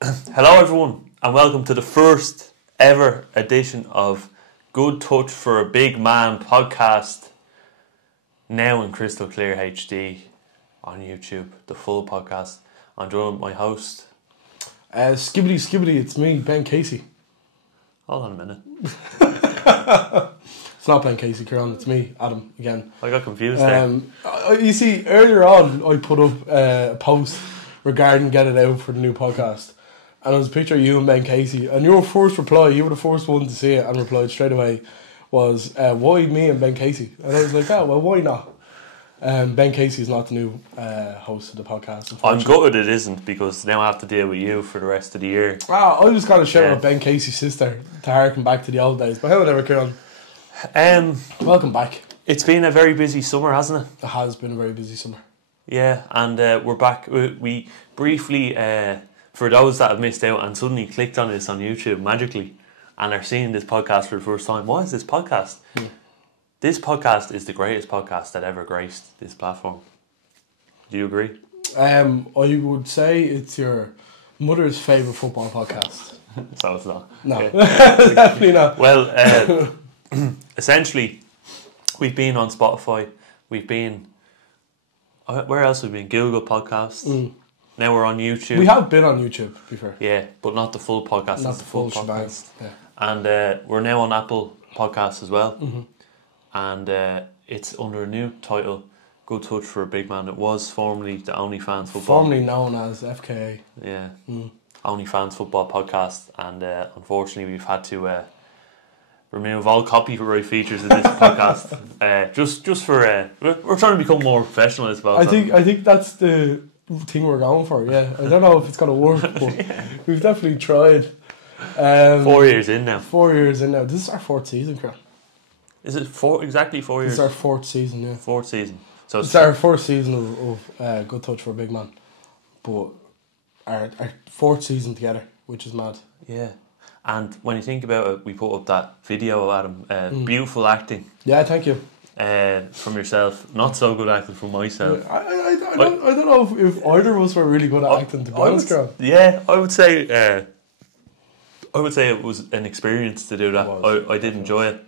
Hello everyone and welcome to the first ever edition of Good Touch for a Big Man podcast, now in crystal clear HD on YouTube, the full podcast. I'm joined with my host. Skibbity, it's me, Ben Casey. Hold on a minute. It's not Ben Casey, Ciaran, it's me, Adam, again. I got confused there. You see, earlier on I put up a post regarding Get It Out for the new podcast. And it was a picture of you and Ben Casey. And your first reply, you were the first one to see it and replied straight away, was, why me and Ben Casey? And I was like, well, why not? Ben Casey is not the new host of the podcast. I'm gutted it isn't, because now I have to deal with you for the rest of the year. I just got to shout out Ben Casey's sister to harken back to the old days. But however, Ciaran. Welcome back. It's been a very busy summer, hasn't it? It has been a very busy summer. Yeah, and we're back. We briefly... for those that have missed out and suddenly clicked on this on YouTube magically and are seeing this podcast for the first time, what is this podcast? This podcast is the greatest podcast that ever graced this platform. Do you agree? I would say it's your mother's favourite football podcast. So it's not. No, yeah. Definitely not. Well, essentially, we've been on Spotify. We've been... Where else have we been? Google Podcasts. Now we're on YouTube. We have been on YouTube before. Yeah, but not the full podcast. Not the full shebang. Yeah. And we're now on Apple Podcasts as well. Mm-hmm. And it's under a new title, Good Touch for a Big Man. It was formerly the OnlyFans Football. Formerly known as FKA. Yeah. OnlyFans Football Podcast. And unfortunately we've had to remove all copyright features of this podcast. Just for... we're trying to become more professional, I suppose. I think that's the... thing we're going for, yeah. I don't know if it's going to work, but we've definitely tried. 4 years in now. 4 years in now. This is our fourth season, Ciaran. Is it exactly 4 years? This is our fourth season, yeah. Fourth season. So it's our first season of Good Touch for a Big Man, but our fourth season together, which is mad. Yeah. And when you think about it, we put up that video of Adam. Beautiful acting. Yeah, thank you. From yourself, not so good acting from myself. I don't know if either of us were really good at acting, to be honest, Ciaran. Yeah, I would say it was an experience to do that. I did enjoy it,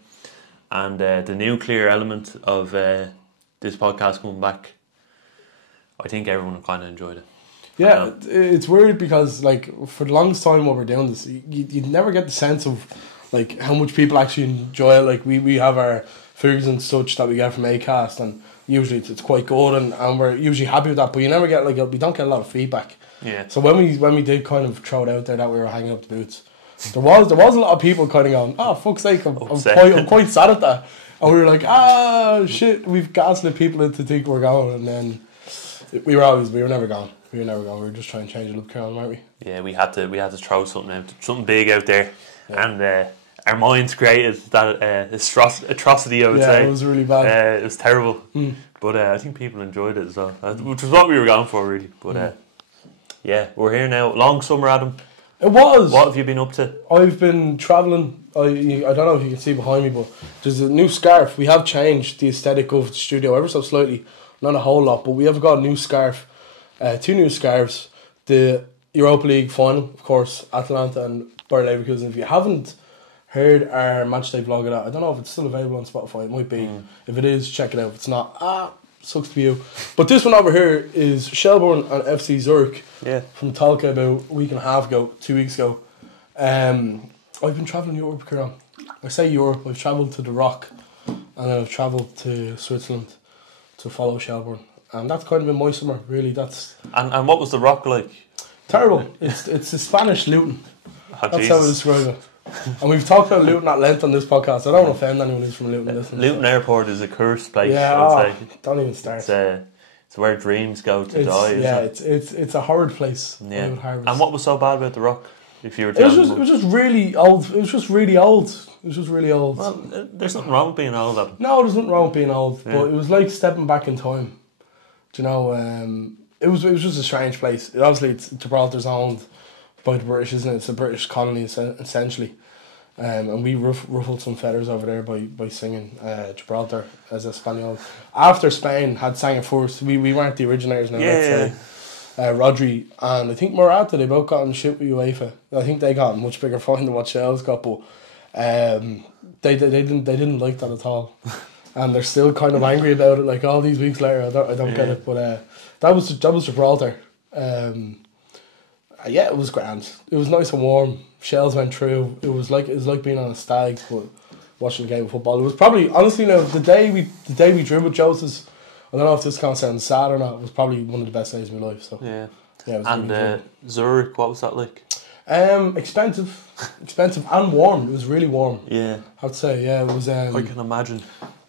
and the nuclear element of this podcast coming back, I think everyone kind of enjoyed it. Yeah, it's weird because like for the longest time while we're doing this, you never get the sense of like how much people actually enjoy it. Like we have our figures and such that we get from Acast, and usually it's quite good, and we're usually happy with that. But you never get we don't get a lot of feedback. Yeah. So when we did kind of throw it out there that we were hanging up the boots, there was a lot of people kind of going, "Oh, fuck's sake, I'm quite sad at that," and we were like, shit, we've gaslit people into think we're going, and then we were never going. We were just trying to change it up, Ciaran, weren't we? Yeah, we had to throw something big out there, and. Our minds created that atrocity, I would say. Yeah, it was really bad. It was terrible. But I think people enjoyed it as well, which was what we were going for, really. But yeah, we're here now. Long summer, Adam. It was. What have you been up to? I've been travelling. I don't know if you can see behind me, but there's a new scarf. We have changed the aesthetic of the studio ever so slightly. Not a whole lot, but we have got a new scarf. 2 new scarves. The Europa League final, of course, Atalanta and Bayer Leverkusen. If you haven't heard our matchday vlog of that, I don't know if it's still available on Spotify. It might be. If it is, check it out. If it's not, sucks to be you. But this one over here is Shelbourne and FC Zurich. Yeah. From Talca about a week and a half ago, 2 weeks ago. I've been travelling Europe, Ciaran. I say Europe. I've travelled to the Rock, and then I've travelled to Switzerland to follow Shelbourne, and that's kind of been my summer. Really, that's. And what was the Rock like? Terrible. It's the Spanish Luton. That's Jesus. how I describe it. And we've talked about Luton at length on this podcast. I don't want to offend anyone who's from Luton. Luton Airport is a cursed place. Yeah, I would say. Don't even start. It's where dreams go to die. It's a horrid place. Yeah. And what was so bad about the Rock? If you were it was just really old. It was just really old. Well, there's nothing wrong with being old. Adam. No, there's nothing wrong with being old. Yeah. But it was like stepping back in time. Do you know? It was just a strange place. Obviously, Gibraltar's owned by the British, isn't it? It's a British colony essentially. And we ruffled some feathers over there by singing Gibraltar as Espanol. After Spain had sang it first, we weren't the originators now, let's say. Rodri, and I think Morata, they both got in shit with UEFA. I think they got a much bigger fine than what Shell's got, but they didn't like that at all. And they're still kind of angry about it, like all these weeks later. I don't get it, but that was Gibraltar. Yeah, it was grand. It was nice and warm. Shells went through. It was like being on a stag, but watching a game of football. It was probably, honestly, now the day we drew with Joseph's, I don't know if this kind of sounds sad or not. It was probably one of the best days of my life. So yeah. It was and really Zurich, what was that like? expensive and warm. It was really warm. Yeah, I'd say it was. I can imagine.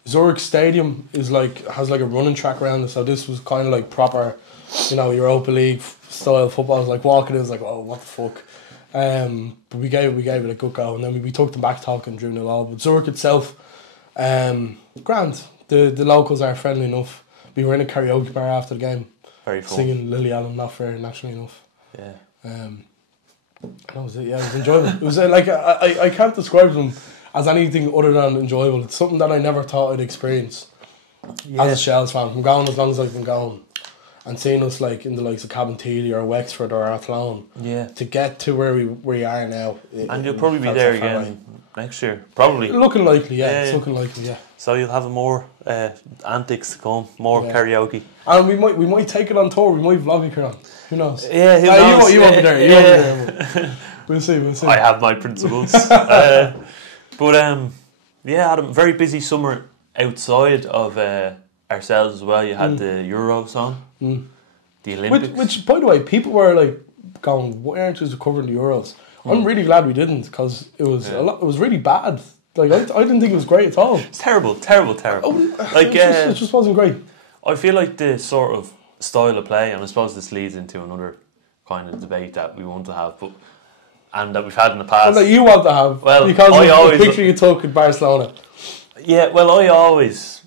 Zurich Stadium has like a running track around it, so this was kind of like proper, Europa League style football. It was like walking in, it was like, oh, what the fuck. But we gave it a good go, and then we took them back talking, drew 0-0. But Zurich itself, grand. The locals are friendly enough. We were in a karaoke bar after the game, Very fun. singing Lily Allen, Not Fair, Naturally Enough. Yeah. And that was it. Yeah, it was enjoyable. It was like I can't describe them as anything other than enjoyable. It's something that I never thought I'd experience as a Shells fan. I'm going as long as I've been going, and seeing us like in the likes of Cabinteely or Wexford or Athlone. Yeah. To get to where we are now. And you'll probably be there again next year. Probably. Looking likely, yeah. It's looking likely, yeah. So you'll have more antics to come, more karaoke. And we might take it on tour. We might vlog it, Ciaran. Who knows? Yeah, who knows? You won't be there. You won't be there. We'll see. I have my principles. But had a very busy summer outside of ourselves as well. You had the Euros on, the Olympics. Which, by the way, people were like going, "Why aren't you covering the Euros?" I'm really glad we didn't, because it was a lot. It was really bad. Like I didn't think it was great at all. It's terrible. Like it just wasn't great. I feel like the sort of style of play, and I suppose this leads into another kind of debate that we want to have, and that we've had in the past. Well, that you want to have, because of the picture you took in Barcelona. Yeah, well, I always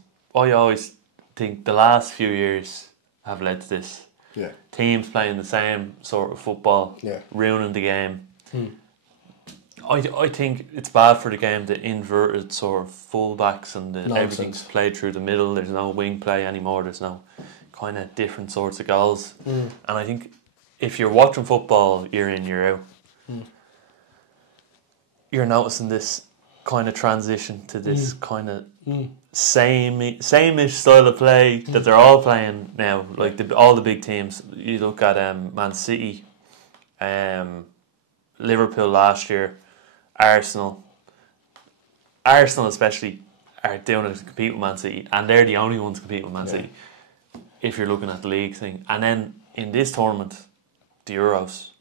think the last few years have led to this. Yeah. Teams playing the same sort of football, ruining the game. I think it's bad for the game, the inverted sort of fullbacks and everything's played through the middle. There's no wing play anymore. There's no kind of different sorts of goals. And I think if you're watching football year in, year out, you're noticing this kind of transition to this kind of same-ish style of play that they're all playing now. Like all the big teams. You look at Man City, Liverpool last year, Arsenal especially are doing it to compete with Man City, and they're the only ones competing with Man City if you're looking at the league thing. And then in this tournament, the Euros,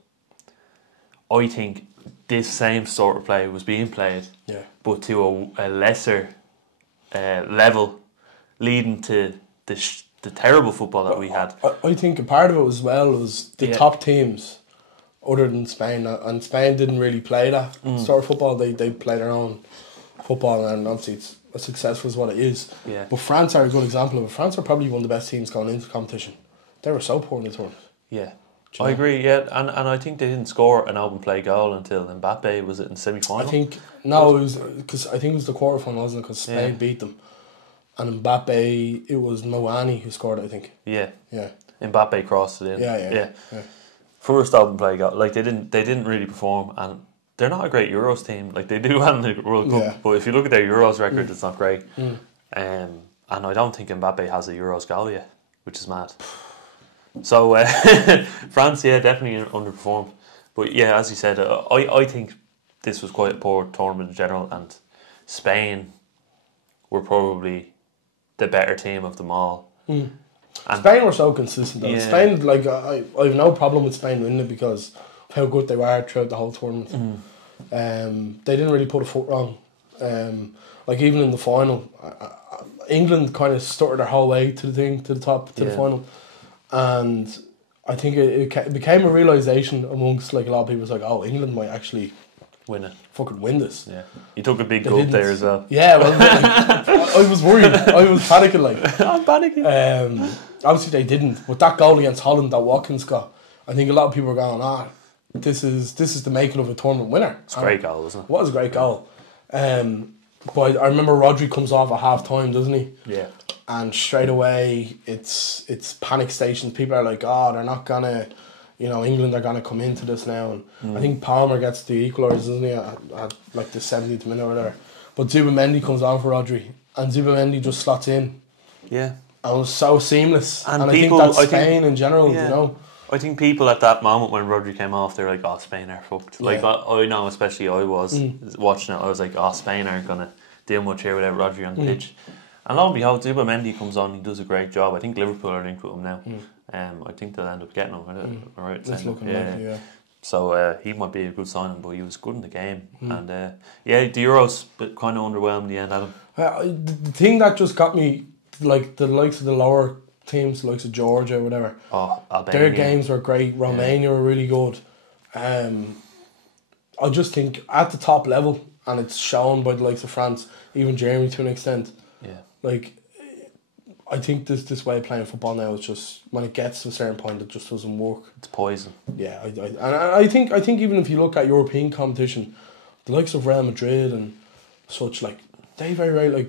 I think this same sort of play was being played, but to a lesser level, leading to the terrible football that we had. I think a part of it as well was the top teams, other than Spain, and Spain didn't really play that sort of football. They play their own football, and obviously it's as successful as what it is. Yeah. But France are a good example of it. France are probably one of the best teams going into the competition. They were so poor in the tournament. Yeah. I agree, and I think they didn't score an open play goal until Mbappe was it in semi-final. I think it was because I think it was the quarterfinal, wasn't it? Because Spain beat them, and Mbappe, it was Moani who scored it, I think. Yeah. Mbappe crossed it in. Yeah. First open play goal, like they didn't really perform, and they're not a great Euros team. Like they do well in the World Cup, but if you look at their Euros record, it's not great. And I don't think Mbappe has a Euros goal yet, which is mad. So France, definitely underperformed. But as you said, I think this was quite a poor tournament in general, and Spain were probably the better team of them all. Spain were so consistent though. Spain, like I have no problem with Spain winning it because of how good they were throughout the whole tournament. They didn't really put a foot wrong. Like even in the final, England kind of stuttered their whole way to the top, to the final. And I think it became a realisation amongst like a lot of people. It's like, oh, England might actually fucking win this. Yeah, you took a big gulp there as well. Yeah, well, I was worried. I was panicking. Like I'm panicking. Obviously they didn't. But that goal against Holland that Watkins got, I think a lot of people were going, this is the making of a tournament winner. It's a great goal, wasn't it? What was a great goal. But I remember Rodri comes off at half time, doesn't he? Yeah. And straight away, it's panic stations. People are like, oh, they're not gonna, England are gonna come into this now. And I think Palmer gets the equaliser, doesn't he, at like the 70th minute or whatever. But Zubimendi comes on for Rodri, and Zubimendi just slots in. Yeah. And it was so seamless. And I people, think that's Spain in general, I think people at that moment when Rodri came off, they were like, oh, Spain are fucked. Yeah. Like, I know, especially I was watching it, I was like, oh, Spain aren't going to do much here without Rodri on the pitch. And lo and behold, Zubimendi comes on, he does a great job. I think Liverpool are linked with him now. I think they'll end up getting him. Right? It's looking like, yeah. So he might be a good signing, but he was good in the game. And the Euros kind of underwhelmed in the end, Adam. The thing that just got me, like the likes of the lower teams, the likes of Georgia or whatever, Albania. their games were great. Romania were really good. I just think at the top level, and it's shown by the likes of France, even Germany to an extent. Yeah. Like, I think this way of playing football now is just, when it gets to a certain point, it just doesn't work. It's poison. Yeah, I think even if you look at European competition, the likes of Real Madrid and such, like they very rarely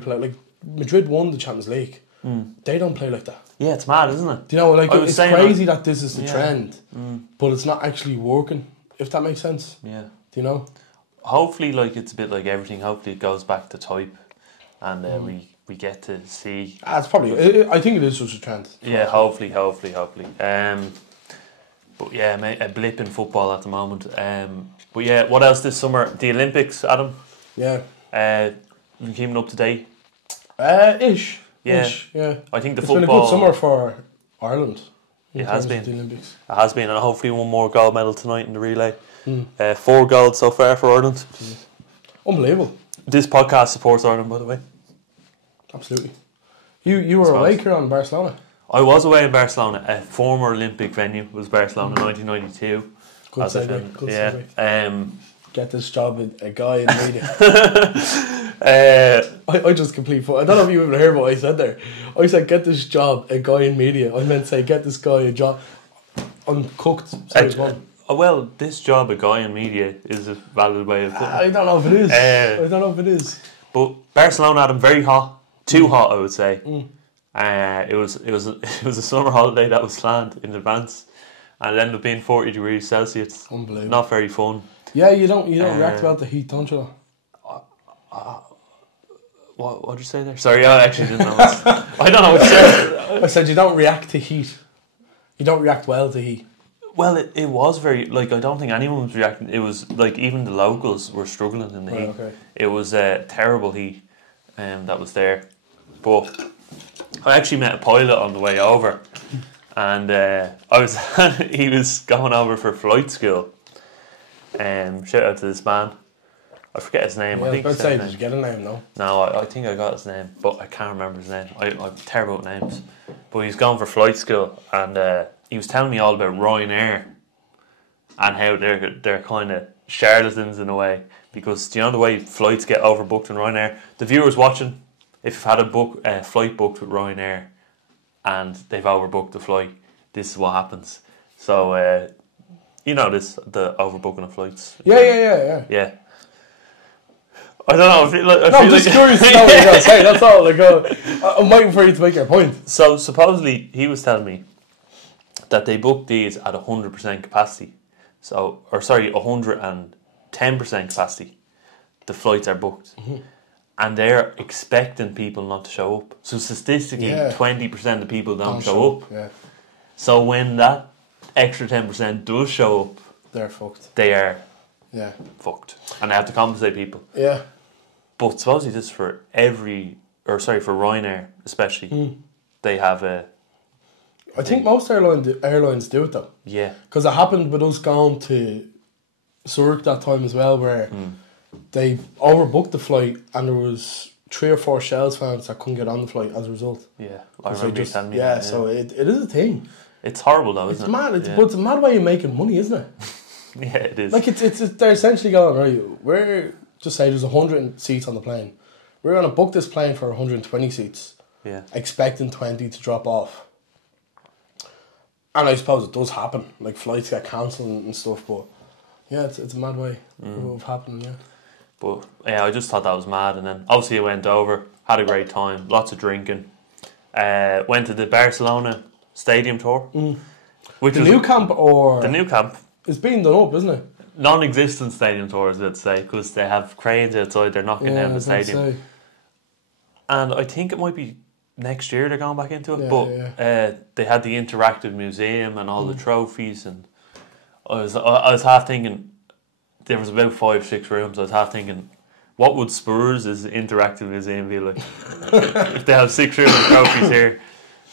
play. Like Madrid won the Champions League. They don't play like that. Yeah, it's mad, isn't it? Do you know, like it's crazy that this is the trend, but it's not actually working. If that makes sense. Yeah. Do you know? Hopefully, like it's a bit like everything. Hopefully, it goes back to type, and we get to see. It's probably. I think it is just a trend. Yeah, hopefully. But yeah, mate, a blip in football at the moment. But yeah, what else this summer? The Olympics, Adam. Yeah. You keeping up to date? Ish. Yeah. Ish, yeah. I think it's been a good summer for Ireland. It has been. The Olympics. It has been, and hopefully one more gold medal tonight in the relay. 4 golds so far for Ireland. Unbelievable. This podcast supports Ireland, by the way. Absolutely. You were away here on Barcelona. I was away in Barcelona. A former Olympic venue was Barcelona, 1992. Good segue. Good segue. Get this job, a guy in media. I just complete. I don't know if you even heard what I said there. I said, get this job, a guy in media. I meant to say, get this guy a job. I'm cooked. Well, this job, a guy in media, is a valid way of putting it. I don't know if it is. But Barcelona had him very hot. Too hot, I would say. It was a summer holiday that was planned in advance, and it ended up being 40 degrees Celsius. Unbelievable. Not very fun. Yeah, you don't react well to heat, don't you? What did you say there? Sorry, I actually didn't know. I don't know what you said. I said you don't react to heat. You don't react well to heat. Well, it was very, like, I don't think anyone was reacting. It was like even the locals were struggling in the heat. Okay. It was a terrible heat that was there. But I actually met a pilot on the way over, and he was going over for flight school. Shout out to this man. I forget his name. Yeah, I was about to say, did you get a name? No, I think I got his name, but I can't remember his name. I'm terrible at names. But he's going for flight school, and he was telling me all about Ryanair and how they're kind of charlatans in a way, because do you know the way flights get overbooked in Ryanair? The viewers watching, if you've had a flight booked with Ryanair and they've overbooked the flight, this is what happens. So you know this, the overbooking of flights. Yeah. I don't know. I'm just curious to know what you're going to say. That's all. I'm waiting for you to make your point. So supposedly he was telling me that they book these at 100% capacity. 110% capacity. The flights are booked. And they're expecting people not to show up. So statistically, 20% of people don't show up. Yeah. So when that extra 10% does show up, they're fucked. They are fucked. And they have to compensate people. Yeah. But supposedly this for Ryanair especially, they have a... I think most airlines do it though. Yeah. Because it happened with us going to Zurich that time as well, where they overbooked the flight and there was 3 or 4 Shells fans that couldn't get on the flight as a result. Yeah, I remember you telling me that. So it is a thing. It's horrible though, isn't it? It's mad. But it's a mad way of making money, isn't it? Yeah, it is. Like it's they're essentially going, right, we're just say there's 100 seats on the plane. We're going to book this plane for 120 seats. Yeah. Expecting 20 to drop off. And I suppose it does happen. Like flights get cancelled and stuff, but yeah, it's a mad way of happening, yeah. But yeah, I just thought that was mad. And then obviously I went over, had a great time, lots of drinking. Went to the Barcelona stadium tour. Which The was new camp or... the new camp. It's being done up, isn't it? Non-existent stadium tours, I'd say, because they have cranes outside, they're knocking down the stadium. And I think it might be next year they're going back into it. They had the interactive museum and all the trophies, and I was half thinking, there was about 5-6 rooms. I was half thinking, what would Spurs' interactive museum be like? If they have 6 rooms of trophies here,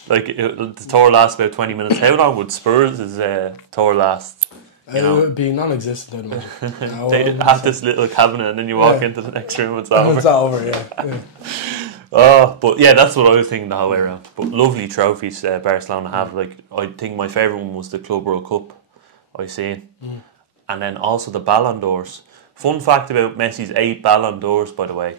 like the tour lasts about 20 minutes. How long would Spurs' tour last? It would be non-existent, I'd imagine. They have this little cabinet, and then you walk into the next room, it's over. It's over, yeah. Oh, but yeah, that's what I was thinking the whole way around. But lovely trophies Barcelona have. Like, I think my favourite one was the Club World Cup I seen, and then also the Ballon d'Ors. Fun fact about Messi's 8 Ballon d'Ors, by the way.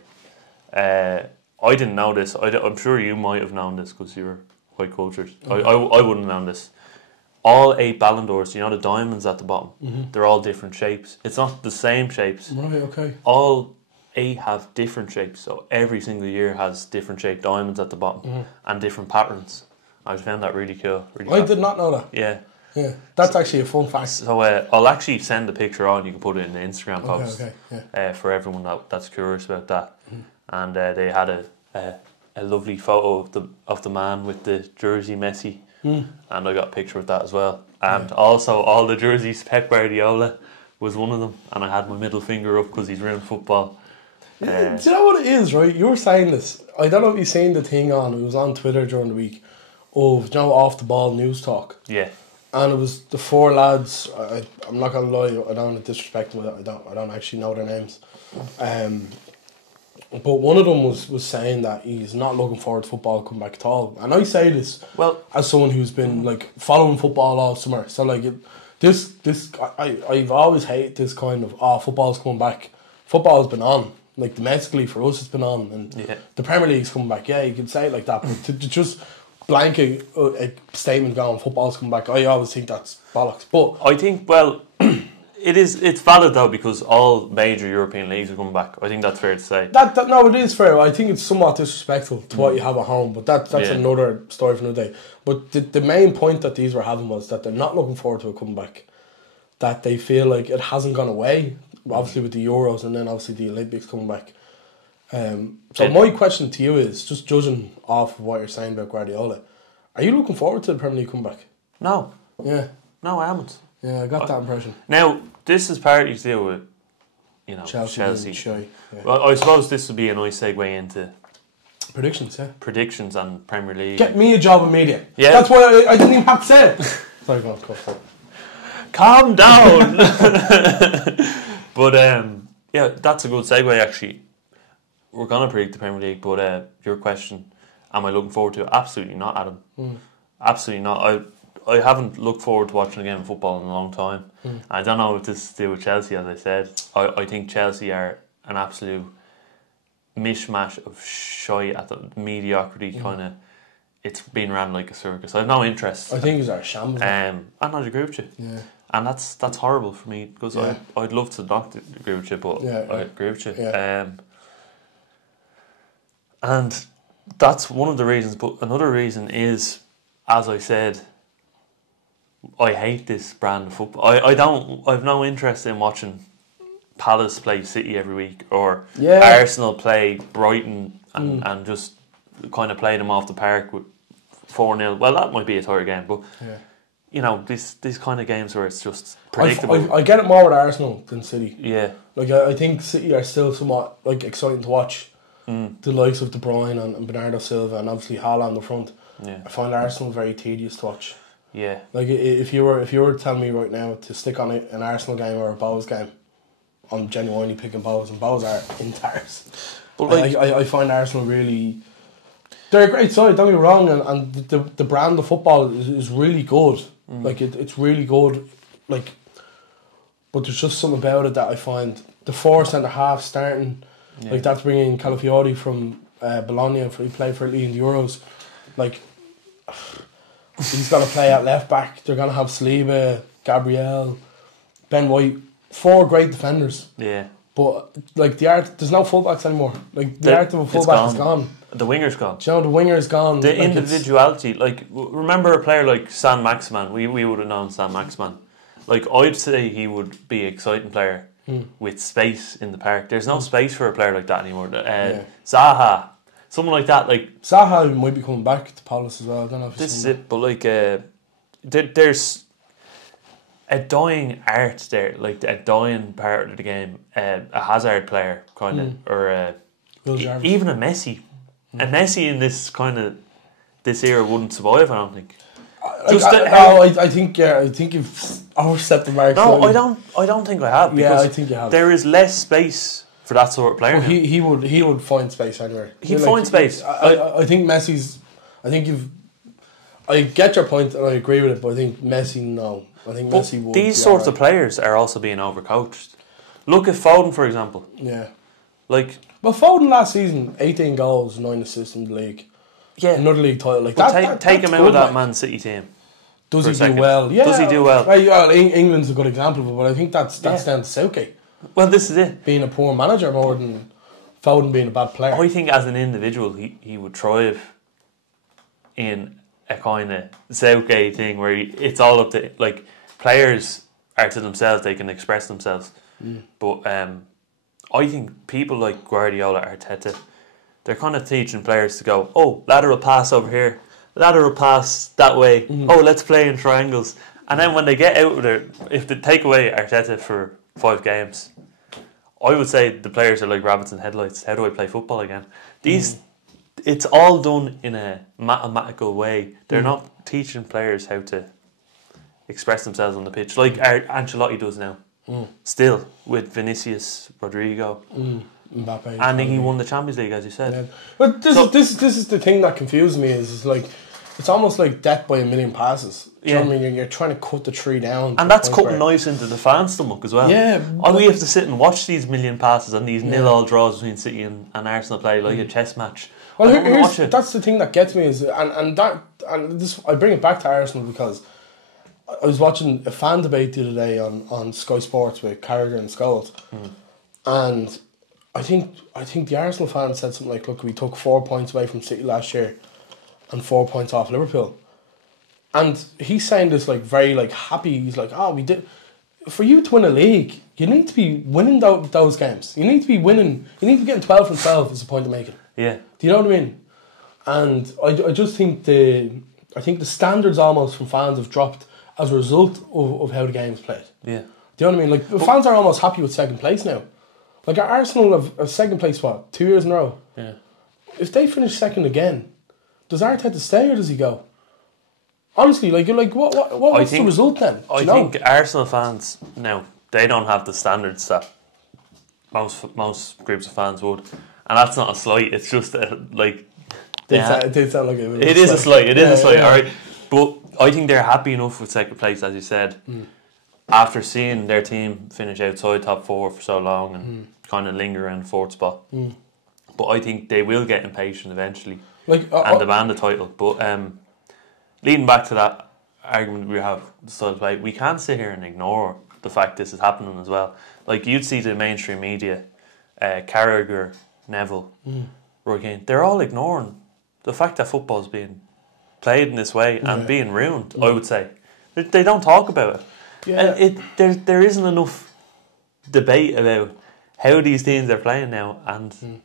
I didn't know this. I'm sure you might have known this because you were quite cultured. I wouldn't have known this. All 8 Ballon d'Ors, you know the diamonds at the bottom, they're all different shapes. It's not the same shapes. Right, okay. All 8 have different shapes, so every single year has different shaped diamonds at the bottom and different patterns. I found that really cool. I did not know that. Yeah. Yeah, that's actually a fun fact. So I'll actually send the picture on. You can put it in the Instagram post yeah. For everyone that's curious about that. And they had a lovely photo of the man with the jersey Messi, and I got a picture with that as well. And also all the jerseys, Pep Guardiola was one of them, and I had my middle finger up because he's ruined football. Do you know what it is, right? You were saying this. I don't know if you've seen the thing on. It was on Twitter during the week of, you know, off the ball news talk. Yeah. And it was the 4 lads. I'm not gonna lie. I don't want to disrespect them. I don't actually know their names. But one of them was saying that he's not looking forward to football coming back at all. And I say this as someone who's been like following football all summer. So like I've always hated this kind of football's coming back. Football's been on. Like domestically for us, it's been on, and the Premier League's coming back. Yeah, you could say it like that, but to just blank a statement going football's coming back, I always think that's bollocks. But I think it's valid though, because all major European leagues are coming back. I think that's fair to say. No, it is fair. I think it's somewhat disrespectful to what you have at home, but that's another story for another day. But the main point that these were having was that they're not looking forward to it coming back. That they feel like it hasn't gone away. Obviously with the Euros and then obviously the Olympics coming back. So my question to you is, just judging off of what you're saying about Guardiola, are you looking forward to the Premier League comeback? No. Yeah. No, I haven't. Yeah, I got that impression. Now, this is partly to do with, Chelsea. Shy, yeah. Well, I suppose this would be a nice segue into predictions and Premier League. Get me a job in media. Yeah. That's why I didn't even have to say it. Sorry, go on, calm down. But that's a good segue actually. We're going to predict the Premier League, but your question, am I looking forward to it? Absolutely not, Adam. Absolutely not. I haven't looked forward to watching a game of football in a long time. I don't know if this is to do with Chelsea, as I said. I think Chelsea are an absolute mishmash of shy at the mediocrity kind of. It's been ran like a circus. I have no interest. I think it's our shambles. I'm not agree with you. Yeah. And that's horrible for me, because I'd love to not agree with you, but I agree with you. Yeah. And that's one of the reasons. But another reason is, as I said, I hate this brand of football. I've no interest in watching Palace play City every week, or Arsenal play Brighton and just kind of play them off the park with 4-0. Well, that might be a tired game, but these kind of games where it's just predictable. I get it more with Arsenal than City. Yeah. Like I think City are still somewhat like exciting to watch. The likes of De Bruyne and Bernardo Silva and obviously Haaland on the front. Yeah. I find Arsenal very tedious to watch. Yeah. Like if you were telling me right now to stick on an Arsenal game or a Bows game, I'm genuinely picking Bows, and Bows are in tears. But I find Arsenal really, they're a great side, don't get me wrong, and the brand of football is really good. Like it's really good. Like, but there's just something about it that I find the 4 centre half starting. Yeah. Like that's bringing Calafiori from Bologna. He played for Italy in the Euros. Like he's going to play at left back. They're going to have Saliba, Gabriel, Ben White, 4 great defenders. Yeah. But like there's no fullbacks anymore. Like the art of a fullback is gone. The winger's gone. Do you know, the winger's gone. The individuality, like remember a player like San Maximan. We would have known San Maximan. Like I'd say he would be an exciting player with space in the park. There's no space for a player like that anymore. Zaha, someone like that. Like Zaha might be coming back to Palace as well. I don't know if this is it, but like there's a dying art there, like a dying part of the game. A Hazard player kind of, or even a Messi. A Messi in this kind of this era wouldn't survive. I don't think. I think you've overstepped the mark. No, I don't think I have. Yeah, I think you have. There is less space for that sort of player. Well, he would find space anywhere. He'd find space. I think Messi's. I get your point and I agree with it, but I think Messi, no. I think Messi would. These sorts of players are also being overcoached. Look at Foden, for example. Yeah. Like. Well, Foden last season, 18 goals, 9 assists in the league. Yeah. Another league title. Like take him out of that Man City team. Does he do well? Yeah. Does he do well? Well, England's a good example of it, but I think that's down to Southgate. Well, this is it. Being a poor manager more than Foden being a bad player. I think as an individual, he would thrive in a kind of Southgate thing where it's all up to, like, players are to themselves, they can express themselves. But I think people like Guardiola, Arteta, they're kind of teaching players to go, oh, lateral pass over here, lateral pass that way, oh, let's play in triangles. And then when they get out of there, if they take away Arteta for 5 games, I would say the players are like rabbits in headlights. How do I play football again? It's all done in a mathematical way. They're not teaching players how to express themselves on the pitch like Ancelotti does now. Still with Vinicius, Rodrigo, Mbappe, and he won the Champions League, as you said. Yeah. But this is the thing that confuses me is like it's almost like death by a million passes. Do you know what I mean? You're trying to cut the tree down, and that's cutting knives into the fan stomach as well. Yeah, we have to sit and watch these million passes and these 0-0 draws between City and Arsenal play like a chess match. Well, that's the thing that gets me is and this I bring it back to Arsenal because I was watching a fan debate the other day on Sky Sports with Carragher and Scholes, and I think the Arsenal fans said something like, "Look, we took 4 points away from City last year, and 4 points off Liverpool," and he's saying this like very like happy. He's like, "Oh, we did." For you to win a league, you need to be winning those games. You need to be winning. You need to be getting 12 from 12 is the point of making. Yeah. Do you know what I mean? And I just think the standards almost from fans have dropped as a result of how the game's played. Do Yeah. you know what I mean? Like the fans are almost happy with second place now. Like Arsenal have a second place 2 years in a row. Yeah. If they finish second again, does Arteta stay or does he go? Honestly, like you're like what's the result then? I think Arsenal fans now they don't have the standards that most groups of fans would. And that's not a slight, it's just like... It did sound like it. It is a slight, Yeah. alright. But I think they're happy enough with second place, as you said, after seeing their team finish outside top 4 for so long and kind of linger around the 4th spot. But I think they will get impatient eventually and demand the title. But leading back to that argument we have, the style of play, we can't sit here and ignore the fact this is happening as well. Like you'd see the mainstream media, Carragher, Neville, Roy Keane, they're all ignoring the fact that football's being played in this way and being ruined, I would say. They don't talk about it. Yeah. And there isn't enough debate about how these teams are playing now and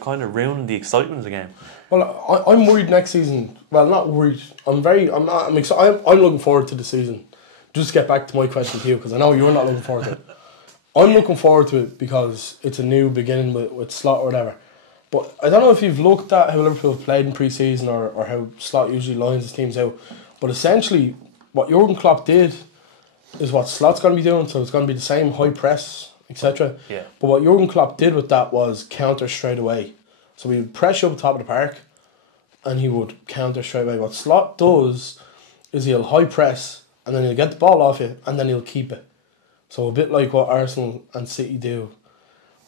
kind of ruining the excitement of the game. Well, I'm worried next season. Well, not worried. I'm excited. I'm looking forward to the season. Just to get back to my question to you, because I know you're not looking forward to it. I'm looking forward to it because it's a new beginning with Slot or whatever. But I don't know if you've looked at how Liverpool have played in pre-season or how Slot usually lines his teams out. But essentially, what Jurgen Klopp did is what Slot's going to be doing. So it's going to be the same high press, etc. Yeah. But what Jurgen Klopp did with that was counter straight away. So he would press you up the top of the park and he would counter straight away. What Slot does is he'll high press and then he'll get the ball off you and then he'll keep it. So a bit like what Arsenal and City do,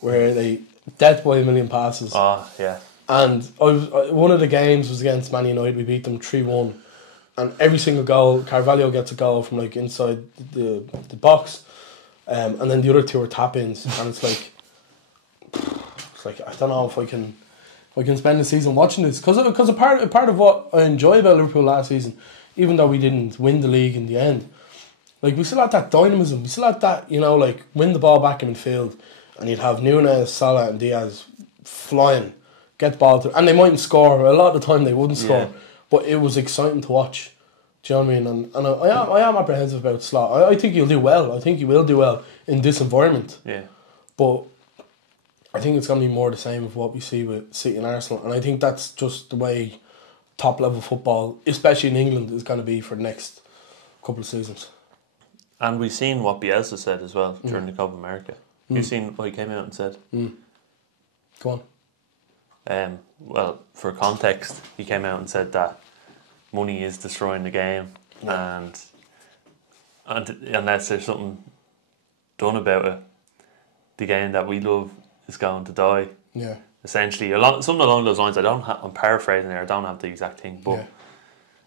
where they death by a million passes. Oh, yeah. And one of the games was against Man United. We beat them 3-1. And every single goal, Carvalho gets a goal from like inside the box. and then the other two are tap-ins, and it's like I don't know if I can spend the season watching this because a part of what I enjoy about Liverpool last season, even though we didn't win the league in the end, like we still had that dynamism, we still had that, you know, like win the ball back in midfield, and you'd have Núñez, Salah, and Diaz flying, get the ball to, and they mightn't score. A lot of the time they wouldn't score, but it was exciting to watch. Do you know what I mean? And I am apprehensive about Slot. I think he'll do well. I think he will do well in this environment. Yeah. But I think it's going to be more the same of what we see with City and Arsenal. And I think that's just the way top level football, especially in England, is going to be for the next couple of seasons. And we've seen what Bielsa said as well during the Copa America. You've seen what he came out and said? Go on. Well, for context, he came out and said that money is destroying the game, and unless there's something done about it, the game that we love is going to die. Yeah. Essentially, something along those lines. I'm paraphrasing there. I don't have the exact thing, but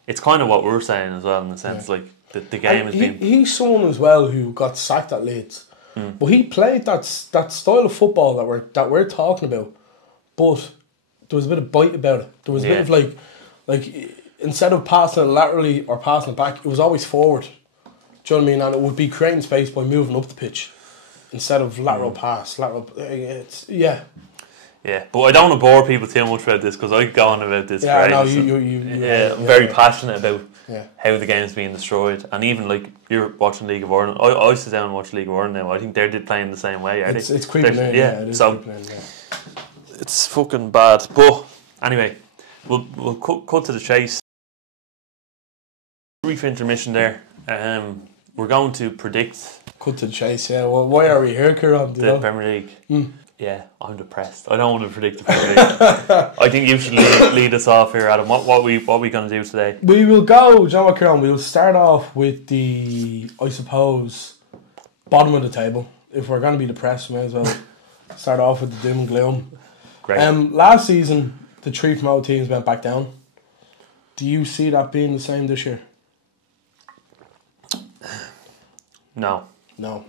it's kind of what we're saying as well, in the sense like the game has been. He's someone as well who got sacked at Leeds, but he played that style of football that we're talking about, but there was a bit of bite about it. There was a bit of like. Instead of passing it laterally or passing it back, it was always forward. Do you know what I mean? And it would be creating space by moving up the pitch instead of lateral pass. Yeah, but I don't want to bore people too much about this because I could go on about this. Yeah, no, I'm very passionate about how the game's being destroyed, and even like you're watching League of Ireland. I sit down and watch League of Ireland now. I think they're playing the same way. It's creeping in. It is creeping in. It's fucking bad. But anyway, we'll cut to the chase. Brief intermission there. We're going to predict. Cut to the chase, yeah. Well, why are we here, Ciaran? The Premier League. Yeah, I'm depressed. I don't want to predict the Premier League. I think you should lead us off here, Adam. What we going to do today? We will go, do you know what, Ciaran? We'll start off with the, I suppose, bottom of the table. If we're going to be depressed, we may as well start off with the doom and gloom. Great. Last season, the 3 promoted teams went back down. Do you see that being the same this year? No. So,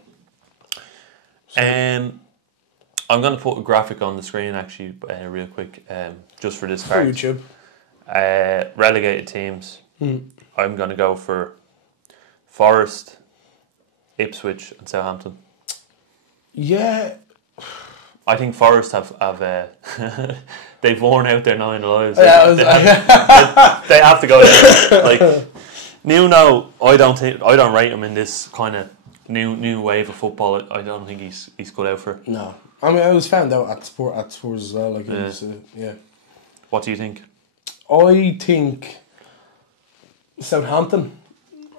I'm going to put a graphic on the screen actually, real quick, just for this part. For YouTube. Relegated teams. I'm going to go for Forest, Ipswich, and Southampton. Yeah. I think Forest have they've worn out their 9 lives. They have to go down. Like Nuno, I don't rate him in this kind of new wave of football. I don't think he's good out for it. No, I mean I was found out at Spurs as well. Like it was, What do you think? I think Southampton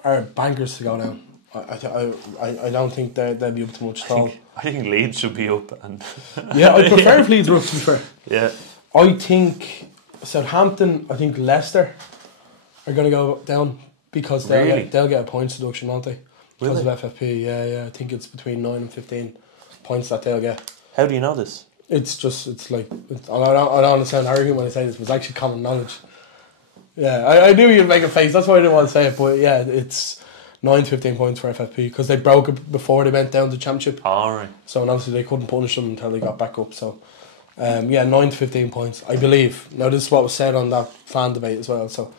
are bankers to go down. I don't think they'll be up to much at all. I think Leeds should be up, and I prefer if Leeds are up, to be fair. Yeah. I think Southampton. I think Leicester are going to go down because they'll get a points deduction, won't they? Because of FFP. Yeah. I think it's between 9 and 15 points that they'll get. How do you know this? It's I don't understand arrogant when I say this, but it's actually common knowledge. Yeah, I knew you'd make a face. That's why I didn't want to say it. But yeah, it's 9 to 15 points for FFP because they broke it before they went down to Championship. All right. So obviously they couldn't punish them until they got back up. So 9 to 15 points, I believe. Now this is what was said on that fan debate as well. So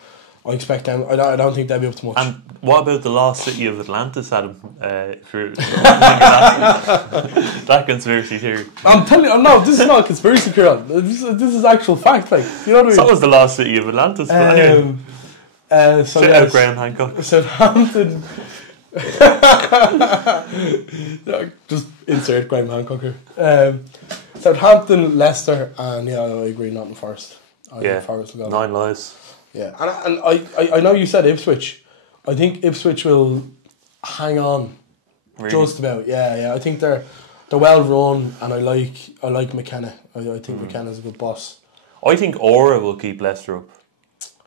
I expect them. I don't think they'll be up to much. And what about the lost city of Atlantis, Adam? That conspiracy theory. I'm telling you, no, this is not a conspiracy theory. This is actual fact. Like, you know what I mean? So was the lost city of Atlantis. So shout out Graham Hancock. Southampton. Just insert Graham Hancock here. Southampton, Leicester, and I agree. Nottingham Forest. I think Forest will go. 9 lives. Yeah, and I know you said Ipswich. I think Ipswich will hang on, really? Just about. Yeah. I think they're well run, and I like McKenna. I think McKenna's a good boss. I think Aura will keep Leicester up.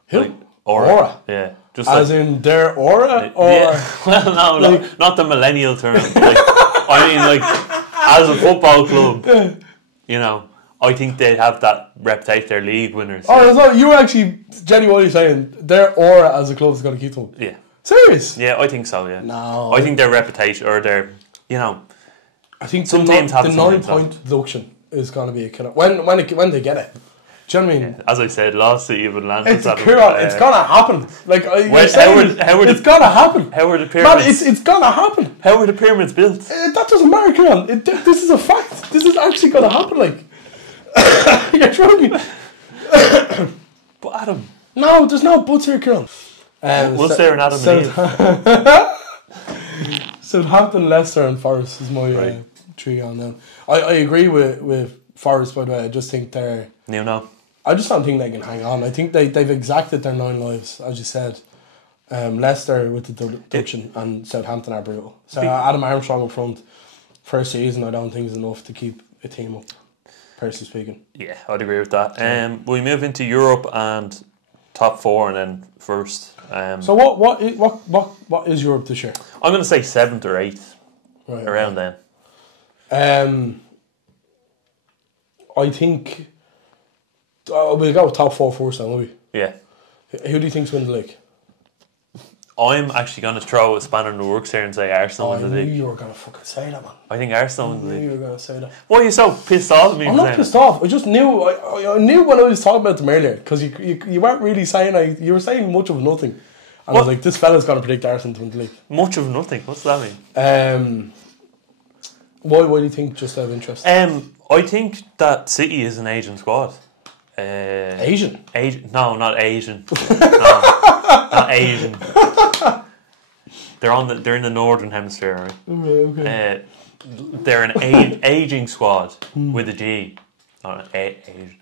Who? Like, Aura. Yeah. Just as in their aura, or well, no, like, not the millennial term. Like, I mean, like as a football club, I think they have that reputation. They're league winners. Oh, you were actually genuinely saying their aura as a club is going to keep them. Yeah. Serious? Yeah, I think so. Yeah. No. I think their reputation or their you know, I think some teams have the some 9 teams point deduction is going to be a killer when they get it. Do you know what I mean? as I said, last City of Atlantis. It's gonna happen. Like you're saying, it's gonna happen. How are the pyramids? Man, it's gonna happen. How were the pyramids built? That doesn't matter, Ciaran. This is a fact. This is actually gonna happen. Like you're joking. But Adam, no, there's no buts here, Ciaran. was there an Adam Southampton, Leicester, and Forest is my trio now. I agree with Forest, by the way. I just think they're I just don't think they can hang on. I think they've exacted their 9 lives, as you said. Leicester with the deduction and Southampton are brutal. So Adam Armstrong up front, first season, I don't think is enough to keep a team up, personally speaking. Yeah, I'd agree with that. We move into Europe and top 4 and then first. So what is Europe this year? I'm going to say 7th or 8th, around then. I think we'll go with top 4 first then, will we? Yeah. Who do you think's win the league? I'm actually going to throw a spanner in the works here and say Arsenal win the league. I knew you were going to fucking say that, man. I think Arsenal win the league. I knew you were going to say that. Why are you so pissed off at me? I'm not pissed off. I just knew. I knew when I was talking about them earlier because you weren't really saying. You were saying much of nothing, and I was like, this fella's going to predict Arsenal to win the league. Much of nothing. What's that mean? Why do you think? Just out of interest. I think that City is an Asian squad. Asian? No, not Asian. No, not Asian. They're in the northern hemisphere, right? Okay. They're an aging squad with a G. Not Asian.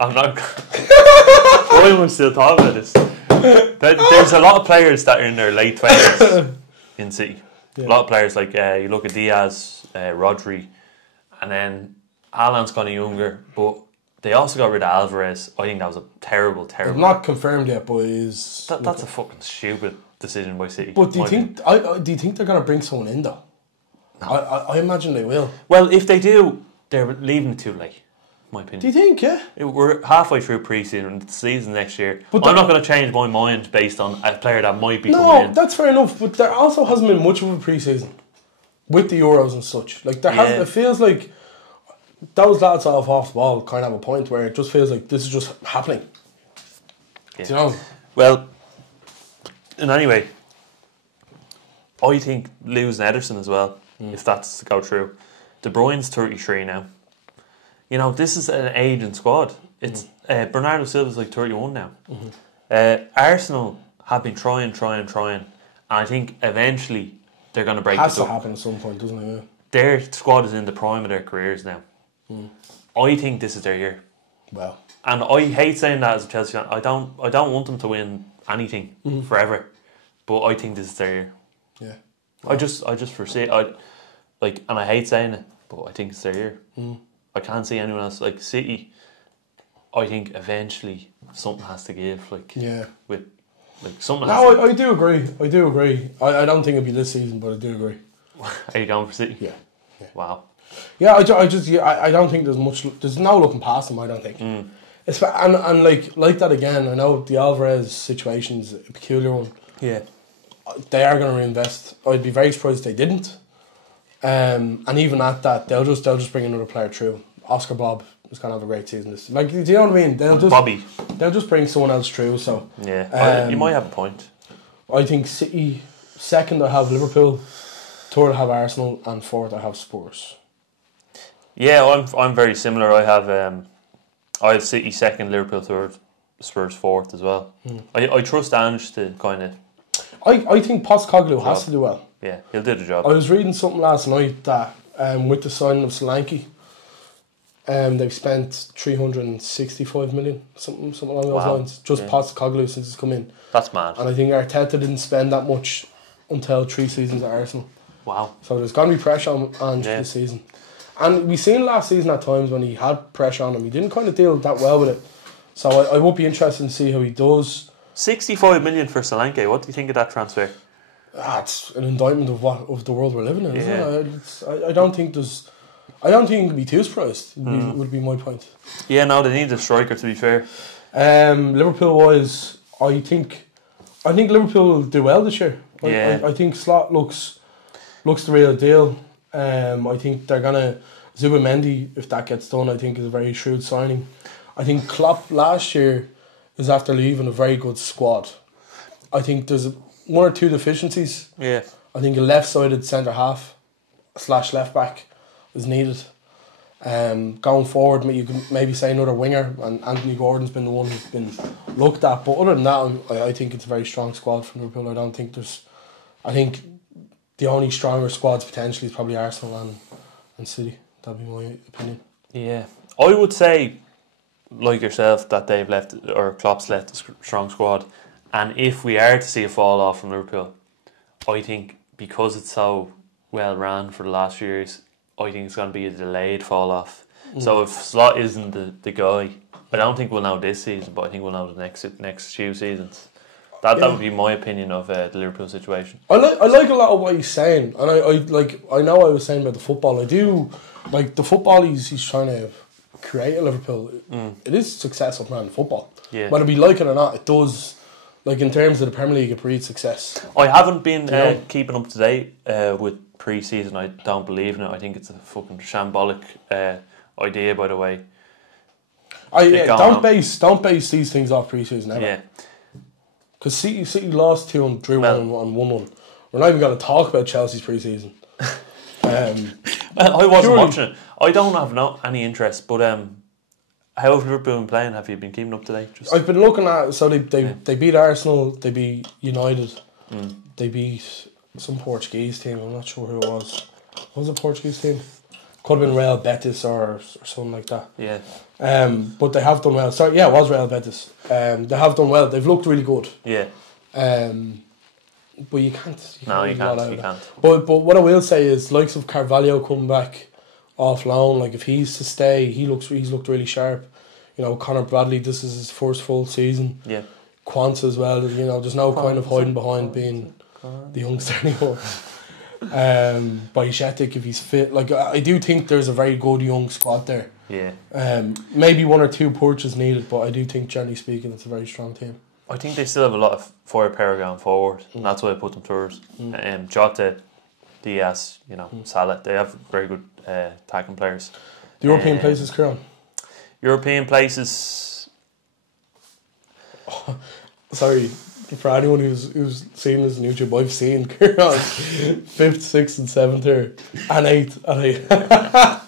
I'm not. Why am I still talking about this? There's a lot of players that are in their late 20s in City. Yeah. A lot of players like you look at Diaz, Rodri, and then Alan's kind of younger, but they also got rid of Alvarez. I think that was a terrible. I'm not confirmed yet, but that's a fucking stupid decision by City. But do you think they're going to bring someone in though? No. I imagine they will. Well, if they do, they're leaving it too late. My opinion. Do you think? Yeah. We're halfway through pre-season. It's season next year. But I'm not going to change my mind based on a player that might be coming in. No, that's fair enough. But there also hasn't been much of a pre-season with the Euros and such. Like there hasn't. It feels like those lads off the ball kind of have a point where it just feels like this is just happening. Yeah. Do you know? Well, in any way, I think losing Ederson as well, if that's to go through. De Bruyne's 33 now. You know, this is an aging squad. It's Bernardo Silva's like 31 now. Arsenal have been trying, and I think eventually they're going to break. Has to happen at some point, doesn't it? Yeah. Their squad is in the prime of their careers now. I think this is their year. Well, and I hate saying that as a Chelsea fan. I don't want them to win anything forever, but I think this is their year. Yeah. I just foresee it. And I hate saying it, but I think it's their year. I can't see anyone else like City. I think eventually something has to give. Something. No, I do agree. I don't think it'll be this season, but I do agree. Are you going for City? Yeah. Wow. Yeah, I don't think there's much. There's no looking past them. I don't think. It's and like that again. I know the Alvarez situation's a peculiar one. Yeah. They are going to reinvest. I'd be very surprised if they didn't. And even at that, they'll just bring another player through. Oscar Bob is going to have a great season. Do you know what I mean? They'll just bring someone else through. So yeah, you might have a point. I think City second. I have Liverpool. Third, I have Arsenal, and fourth, I have Spurs. Yeah, I'm very similar. I have City second, Liverpool third, Spurs fourth as well. I trust Ange to kind of. I think Postecoglou has to do well. Yeah, he'll do the job. I was reading something last night that with the signing of Solanke, they've spent 365 million, something along those lines. Just Postecoglou since he's come in. That's mad. And I think Arteta didn't spend that much until 3 seasons at Arsenal. Wow. So there's going to be pressure on Ange this season. And we seen last season at times when he had pressure on him, he didn't kind of deal that well with it. So I would be interested to see how he does. 65 million for Solanke. What do you think of that transfer? It's an indictment of the world we're living in, isn't it? I don't think you can be too surprised. Would be my point. Yeah, no, they need a striker. To be fair, Liverpool wise, I think Liverpool will do well this year. I think Slot looks looks the real deal. I think they're gonna Zubimendi, if that gets done, I think is a very shrewd signing. I think Klopp last year is after leaving a very good squad. I think there's one or two deficiencies. Yeah. I think a left-sided centre half / left back is needed. Going forward, you can maybe say another winger, and Anthony Gordon's been the one who's been looked at. But other than that, I think it's a very strong squad from Liverpool. I think the only stronger squads potentially is probably Arsenal and City. That'd be my opinion. Yeah, I would say, like yourself, that they've left, or Klopp's left a strong squad. And if we are to see a fall off from Liverpool, I think because it's so well ran for the last few years, I think it's going to be a delayed fall off. So if Slot isn't the guy, I don't think we'll know this season, but I think we'll know the next few seasons. That would be my opinion of the Liverpool situation. I like a lot of what he's saying, and I know I was saying about the football. I do like the football he's trying to create at Liverpool. It is successful man football. Yeah. Whether we like it or not, it does. Like in terms of the Premier League, it breeds success. I haven't been keeping up to date with pre-season. I don't believe in it. I think it's a fucking shambolic idea, by the way. Don't base these things off pre-season ever. Yeah. Because City lost 2 and drew 1 and 1-1. We're not even going to talk about Chelsea's pre-season. I wasn't watching it. I don't have any interest, but how have Liverpool been playing? Have you been keeping up to date? I've been looking at. So they beat Arsenal. They beat United. They beat some Portuguese team. I'm not sure who it was. What was it, Portuguese team? Could have been Real Betis or something like that. Yeah. But they have done well. Sorry, yeah, it was Real Betis. They have done well. They've looked really good. Yeah. But you can't. You can't. But what I will say is, likes of Carvalho coming back off loan. Like if he's to stay, he's looked really sharp. You know, Conor Bradley, this is his first full season. Yeah. Quants as well. You know, there's no kind of hiding behind being the youngster anymore. Bajcetic, if he's fit, like I do think there's a very good young squad there. Yeah. Maybe 1 or 2 purchases needed, but I do think, generally speaking, it's a very strong team. I think they still have a lot of firepower going forward, and that's why I put them towards. Jota, Diaz, Salah, they have very good attacking players. The European places, Ciaran? European places. Sorry, for anyone who's seen this on YouTube, I've seen Ciaran 5th, 6th, and 7th here, and 8th.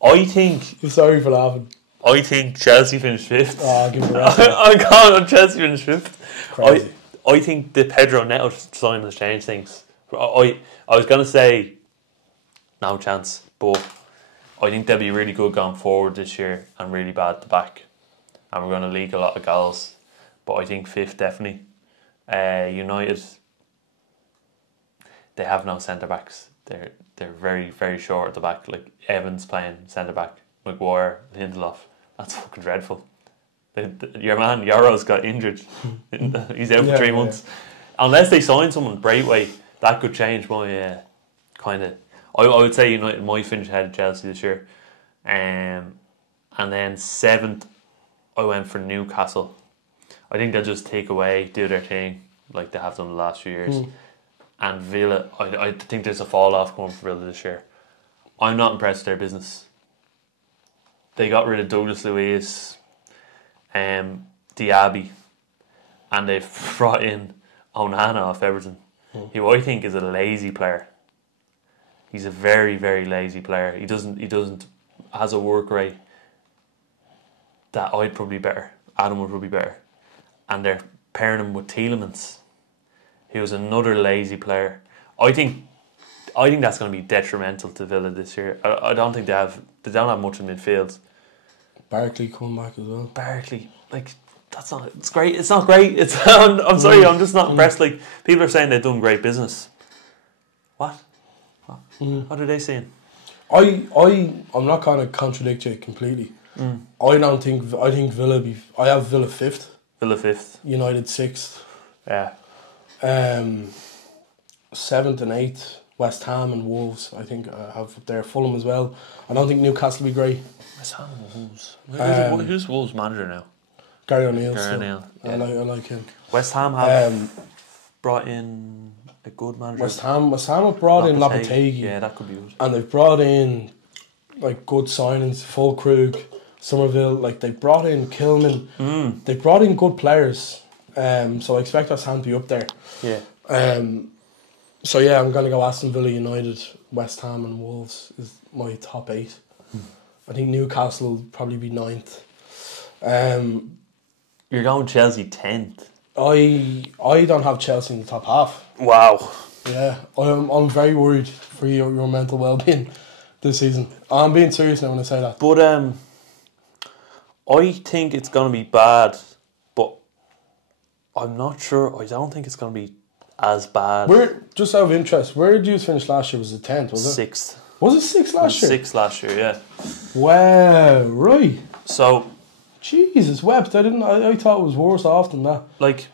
I think. I'm sorry for laughing. I think Chelsea finished 5th. Oh, give it a rest. I'm calling Chelsea finished 5th. Crazy. I think the Pedro Neto sign has changed things. I was going to say no chance, but I think they'll be really good going forward this year and really bad at the back. And we're going to leak a lot of goals. But I think 5th definitely. United, they have no centre backs. They're very, very short at the back. Like Evans playing centre back, Maguire, Lindelof. That's fucking dreadful. Your man Yarrow's got injured. He's out for 3 months. Yeah. Unless they sign someone Braithwaite, that could change my kind of. I would say United might finish ahead of Chelsea this year. And then 7th, I went for Newcastle. I think they'll just take away, do their thing, like they have done the last few years. And Villa, I think there's a fall off coming for Villa this year. I'm not impressed with their business. They got rid of Douglas Luiz, Diaby, and they've brought in Onana off Everton, who I think is a lazy player. He's a very, very lazy player. He doesn't has a work rate that I'd probably better. Adam would probably better. And they're pairing him with Tielemans, who's another lazy player. I think that's going to be detrimental to Villa this year. I don't think they don't have much in midfield. Barkley come back as well. Barkley, like it's great. It's not great. I'm sorry, I'm just not impressed. Like people are saying they've done great business. What? What are they saying? I'm not going to contradict you completely. I think Villa. I have Villa 5th. Villa 5th. United 6th. Yeah. 7th and 8th. West Ham and Wolves. I think have up there. Fulham as well. I don't think Newcastle will be great. West Ham and Wolves. Who's Wolves manager now? Gary O'Neill. Gary O'Neill. Yeah. I like him. West Ham have brought in a good manager? West Ham have brought in Lopetegui. Yeah, that could be good. And they've brought in like good signings, Fulkrug, Somerville. Like they brought in Kilman. They brought in good players. So I expect West Ham to be up there. Yeah. So yeah, I'm gonna go Aston Villa, United, West Ham, and Wolves is my top 8. I think Newcastle will probably be 9th. You're going Chelsea 10th. I don't have Chelsea in the top half. Wow. Yeah, I'm very worried for your mental well-being this season. I'm being serious now when I say that. But I think it's going to be bad, but I'm not sure. I don't think it's going to be as bad. Just out of interest, where did you finish last year? Was it 10th, was it? 6th. Was it 6th last year? 6th last year, yeah. Wow, right. So, Jesus wept. I thought it was worse off than that. like,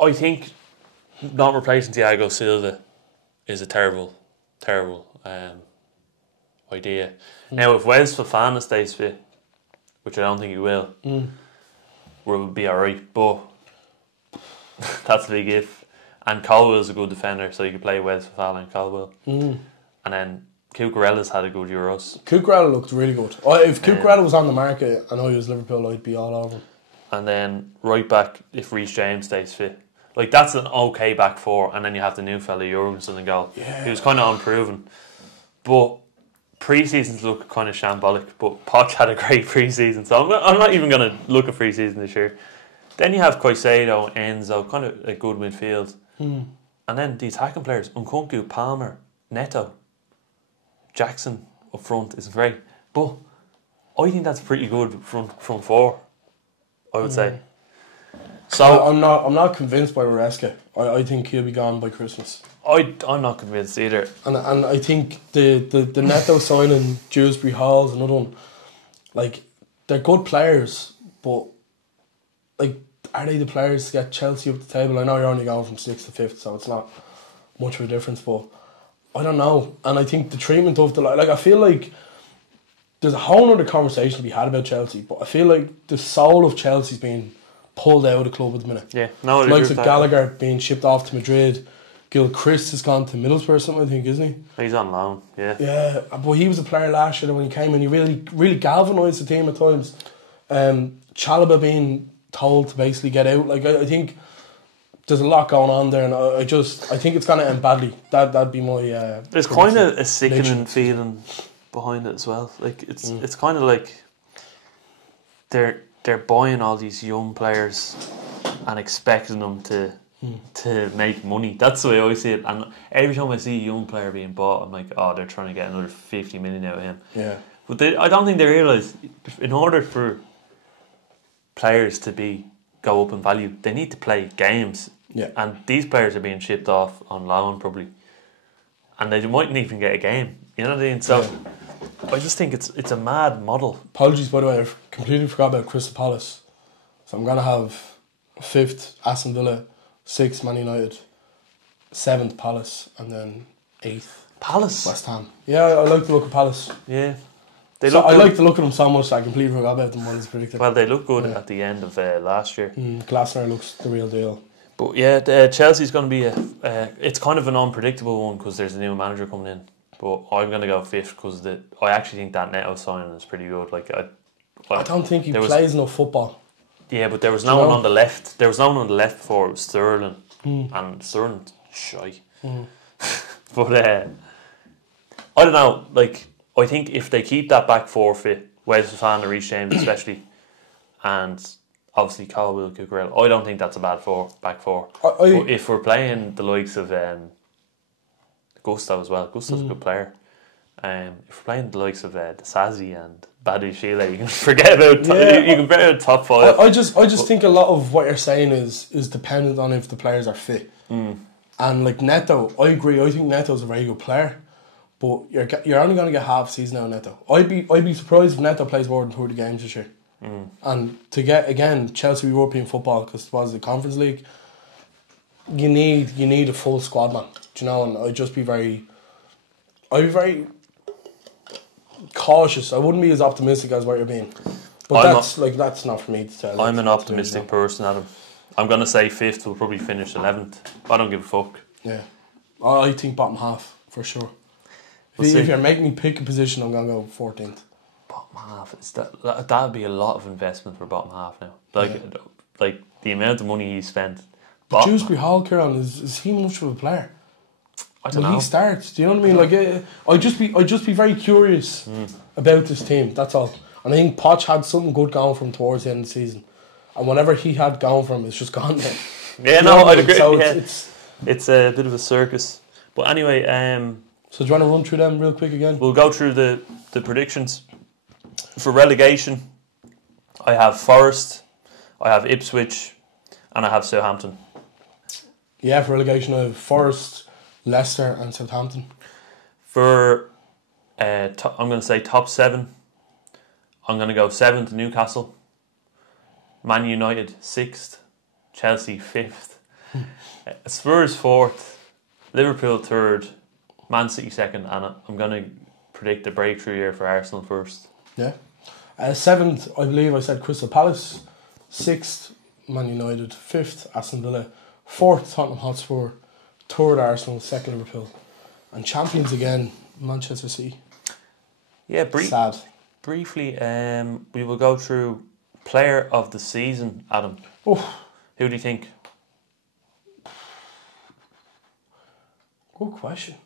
I think not replacing Thiago Silva is a terrible idea. Now, if Wes Fofana stays fit, which I don't think he will, we'll be alright, but that's a big if. And Colwell's a good defender, so you could play Wes Fofana and Colwell. And then Cucurella's had a good Euros. Cucurella looked really good. If Cucurella was on the market and I was Liverpool, I'd be all over him. And then right back, if Reece James stays fit. Like, that's an okay back four, and then you have the new fella Jurgensen in goal. Yeah. He was kind of unproven. But pre-seasons look kind of shambolic, but Poch had a great pre-season, so I'm not even going to look at pre-season this year. Then you have Caicedo, Enzo, kind of a good midfield. And then the attacking players, Nkunku, Palmer, Neto, Jackson up front isn't great. But I think that's pretty good front four, I would say. So I'm not convinced by Maresca. I think he'll be gone by Christmas. I'm not convinced either. And I think the Neto signing, Dewsbury Hall's another one. Like, they're good players, but like, are they the players to get Chelsea up the table? I know you're only going from 6th to 5th, so it's not much of a difference, but I don't know. And I think the treatment of I feel like there's a whole other conversation to be had about Chelsea, but I feel like the soul of Chelsea's being pulled out of the club at the minute. Yeah, no, like Gallagher being shipped off to Madrid. Gilchrist has gone to Middlesbrough or something, I think, isn't he? He's on loan, yeah. Yeah, but he was a player last year, and when he came in, he really galvanised the team at times. Chalobah being told to basically get out. Like, I think there's a lot going on there, and I think it's going to end badly. That'd be my. There's kind of a sickening feeling behind it as well. Like, it's kind of like they're buying all these young players and expecting them to make money. That's the way I see it. And every time I see a young player being bought, I'm like, oh, they're trying to get another 50 million out of him. Yeah. But I don't think they realise, in order for players to go up in value, they need to play games. Yeah. And these players are being shipped off on loan probably, and they mightn't even get a game. You know what I mean? So I just think it's a mad model. Apologies, by the way, I completely forgot about Crystal Palace. So I'm gonna have 5th Aston Villa, 6th Man United, 7th Palace, and then 8th Palace, West Ham. Yeah, I like the look of Palace. Yeah. I like to look at them so much I completely forgot about them when it's predicted. Well, they look good at the end of last year. Glasner looks the real deal. But yeah, Chelsea's going to be it's kind of an unpredictable one because there's a new manager coming in. But I'm going to go 5th because I actually think that Neto signing is pretty good. Like I don't think he plays enough football. Yeah, but there was no one on the left. There was no one on the left before. It was Sterling, and Sterling's shy. But I don't know. Like, I think if they keep that back four fit, Wes Fofana, Reece James especially, and obviously Colwell, Cucurella, I don't think that's a bad back four. But if we're playing the likes of Gusto as well, Gusto's a good player. If we're playing the likes of Sazi and Badu Sheila, you can forget about you can forget about top 5. I just think a lot of what you're saying is dependent on if the players are fit. And like Neto, I agree. I think Neto's a very good player. But you're only going to get half a season out of Neto. I'd be surprised if Neto plays more than 30 games this year. And to get, again, Chelsea European football, because it was the Conference League, you need a full squad, man. Do you know? And I'd be very cautious. I wouldn't be as optimistic as what you're being. But that's not for me to tell. I'm an optimistic person, Adam. I'm going to say 5th, we'll probably finish 11th. I don't give a fuck. Yeah. I think bottom half, for sure. We'll If you're making me pick a position, I'm going to go 14th. Bottom half. That would be a lot of investment for bottom half now. Like the amount of money he spent. But Dewsbury Hall, Ciaran, is he much of a player? I don't know. He starts? Do you know what I mean? Like, I'd just be very curious about this team. That's all. And I think Poch had something good going from towards the end of the season, and whatever he had going from, it's just gone now. Yeah, no, I'd agree. So yeah. It's a bit of a circus. But anyway, so do you want to run through them real quick again? We'll go through the predictions for relegation. I have Forest, I have Ipswich, and I have Southampton. Yeah, for relegation, I have Forest, Leicester, and Southampton. For I'm going to say top 7. I'm going to go 7th Newcastle, Man United 6th, Chelsea 5th, Spurs 4th, Liverpool 3rd, Man City 2nd, and I'm going to predict a breakthrough year for Arsenal 1st. Yeah. 7th, I believe I said Crystal Palace. 6th, Man United. 5th, Aston Villa. 4th, Tottenham Hotspur. 3rd, Arsenal. 2nd, Liverpool. And champions again, Manchester City. Yeah, sad. Briefly, we will go through player of the season, Adam. Oh. Who do you think? Good question.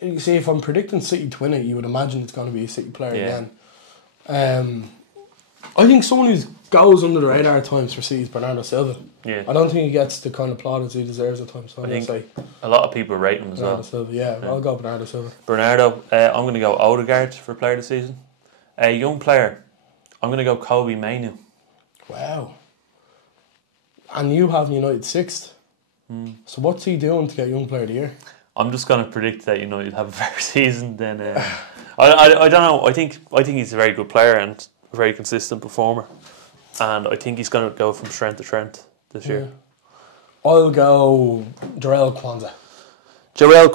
You see, if I'm predicting City to win it, you would imagine it's going to be a City player again. I think someone who goes under the radar at times for City is Bernardo Silva. Yeah. I don't think he gets the kind of plaudits he deserves at times. So I think a lot of people rate him as Bernardo well. Silva, yeah, I'll go Bernardo Silva. Bernardo, I'm going to go Odegaard for player of the season. A young player, I'm going to go Kobe Mainoo. Wow. And you have United 6th. So what's he doing to get young player of the year? I'm just going to predict that United have a better season than. I don't know. I think he's a very good player and a very consistent performer, and I think he's going to go from strength to strength this year. I'll go Jarell Kwanzaa. I like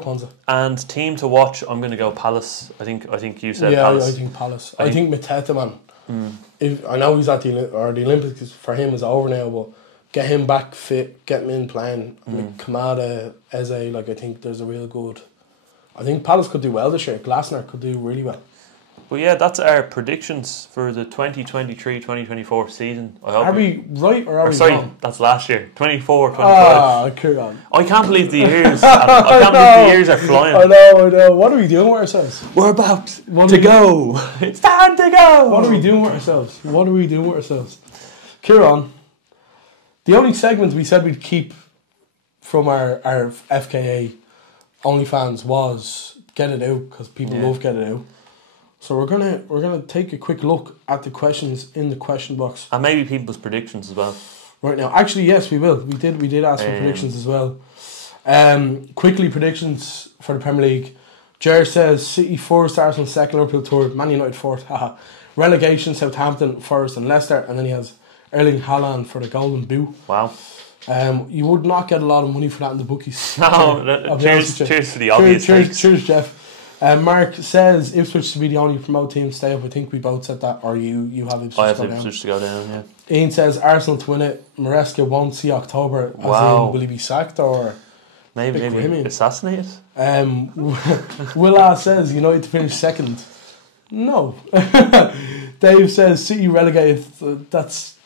Kwanzaa. And team to watch, I'm going to go Palace. I think you said Palace. Yeah, I think Palace. I think Mateta, man. I know he's at the Olympics for him is over now, but get him back fit, get him in playing. Like Kamada, Eze, I think there's a real good. I think Palace could do well this year. Glasner could do really well. Well, yeah, that's our predictions for the 2023-2024 season. Are we right or are we wrong? That's last year. 24-25. Ciaran. I can't believe the years. I can't believe the years are flying. I know. What are we doing with ourselves? We're about to go. It's time to go. What are we doing with ourselves? Ciaran, the only segment we said we'd keep from our FKA OnlyFans was Get It Out, because people love Get It Out. So we're gonna take a quick look at the questions in the question box, and maybe people's predictions as well. Right now, actually, yes, we will. We did ask for predictions as well. Quickly, predictions for the Premier League. Jer says City 4th, Arsenal 2nd, Liverpool 3rd, Man United 4th. Haha. Relegation: Southampton, Forest, and Leicester, and then he has Erling Haaland for the Golden Boot. Wow. You would not get a lot of money for that in the bookies. No, cheers to the obvious takes. Cheers, Jeff. Mark says Ipswich to be the only promoted team to stay up. I think we both said that, or you have Ipswich. I have Ipswich to go down, yeah. Ian says Arsenal to win it. Maresca won't see October. Wow. Will he be sacked or maybe assassinated? Willa says United to finish 2nd. No. Dave says City relegated. That's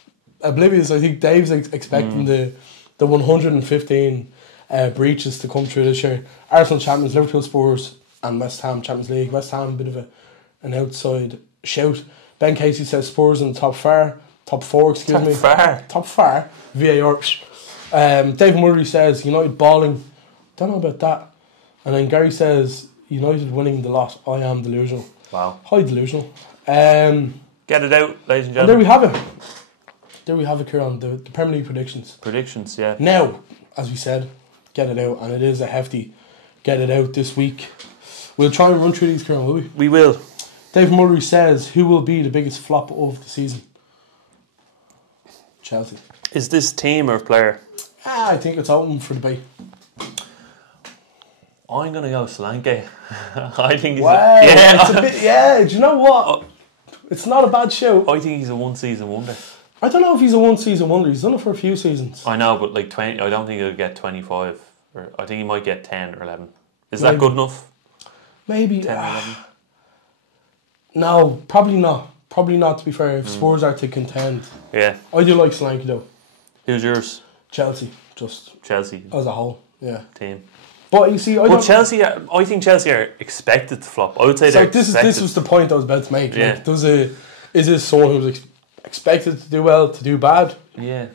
oblivious. I think Dave's expecting the 115 breaches to come through this year. Arsenal champions, Liverpool Spurs, and West Ham Champions League. West Ham a bit of an outside shout. Ben Casey says Spurs in the top 4. Top 4, Top 4. VAR. Dave Murray says United balling. Don't know about that. And then Gary says United winning the lot. I am delusional. Wow. Hi, delusional. Get it out, ladies and gentlemen. And there we have it, Ciaran, the Premier League predictions. Predictions, yeah. Now, as we said, get it out, and it is a hefty get it out this week. We'll try and run through these, Ciaran, will we? We will. Dave Murray says, who will be the biggest flop of the season? Chelsea. Is this team or player? I think it's open for debate. I'm going to go Solanke. I think he's it's a bit, do you know what? It's not a bad show. I think he's a one-season wonder. I don't know if he's a one-season wonder. He's done it for a few seasons. I know, but like 20, I don't think he'll get 25. Or I think he might get 10 or 11. Is that good enough? Maybe. 10 or 11? No, probably not. Probably not, to be fair, if Spurs are to contend. Yeah. I do like Solanke, though. Who's yours? Chelsea, just Chelsea. as a whole, yeah. Team. But you see, I think Chelsea are expected to flop. I would say they're expected. This was the point I was about to make. Yeah. Like, is this someone who's expected to do well, to do bad? Yeah.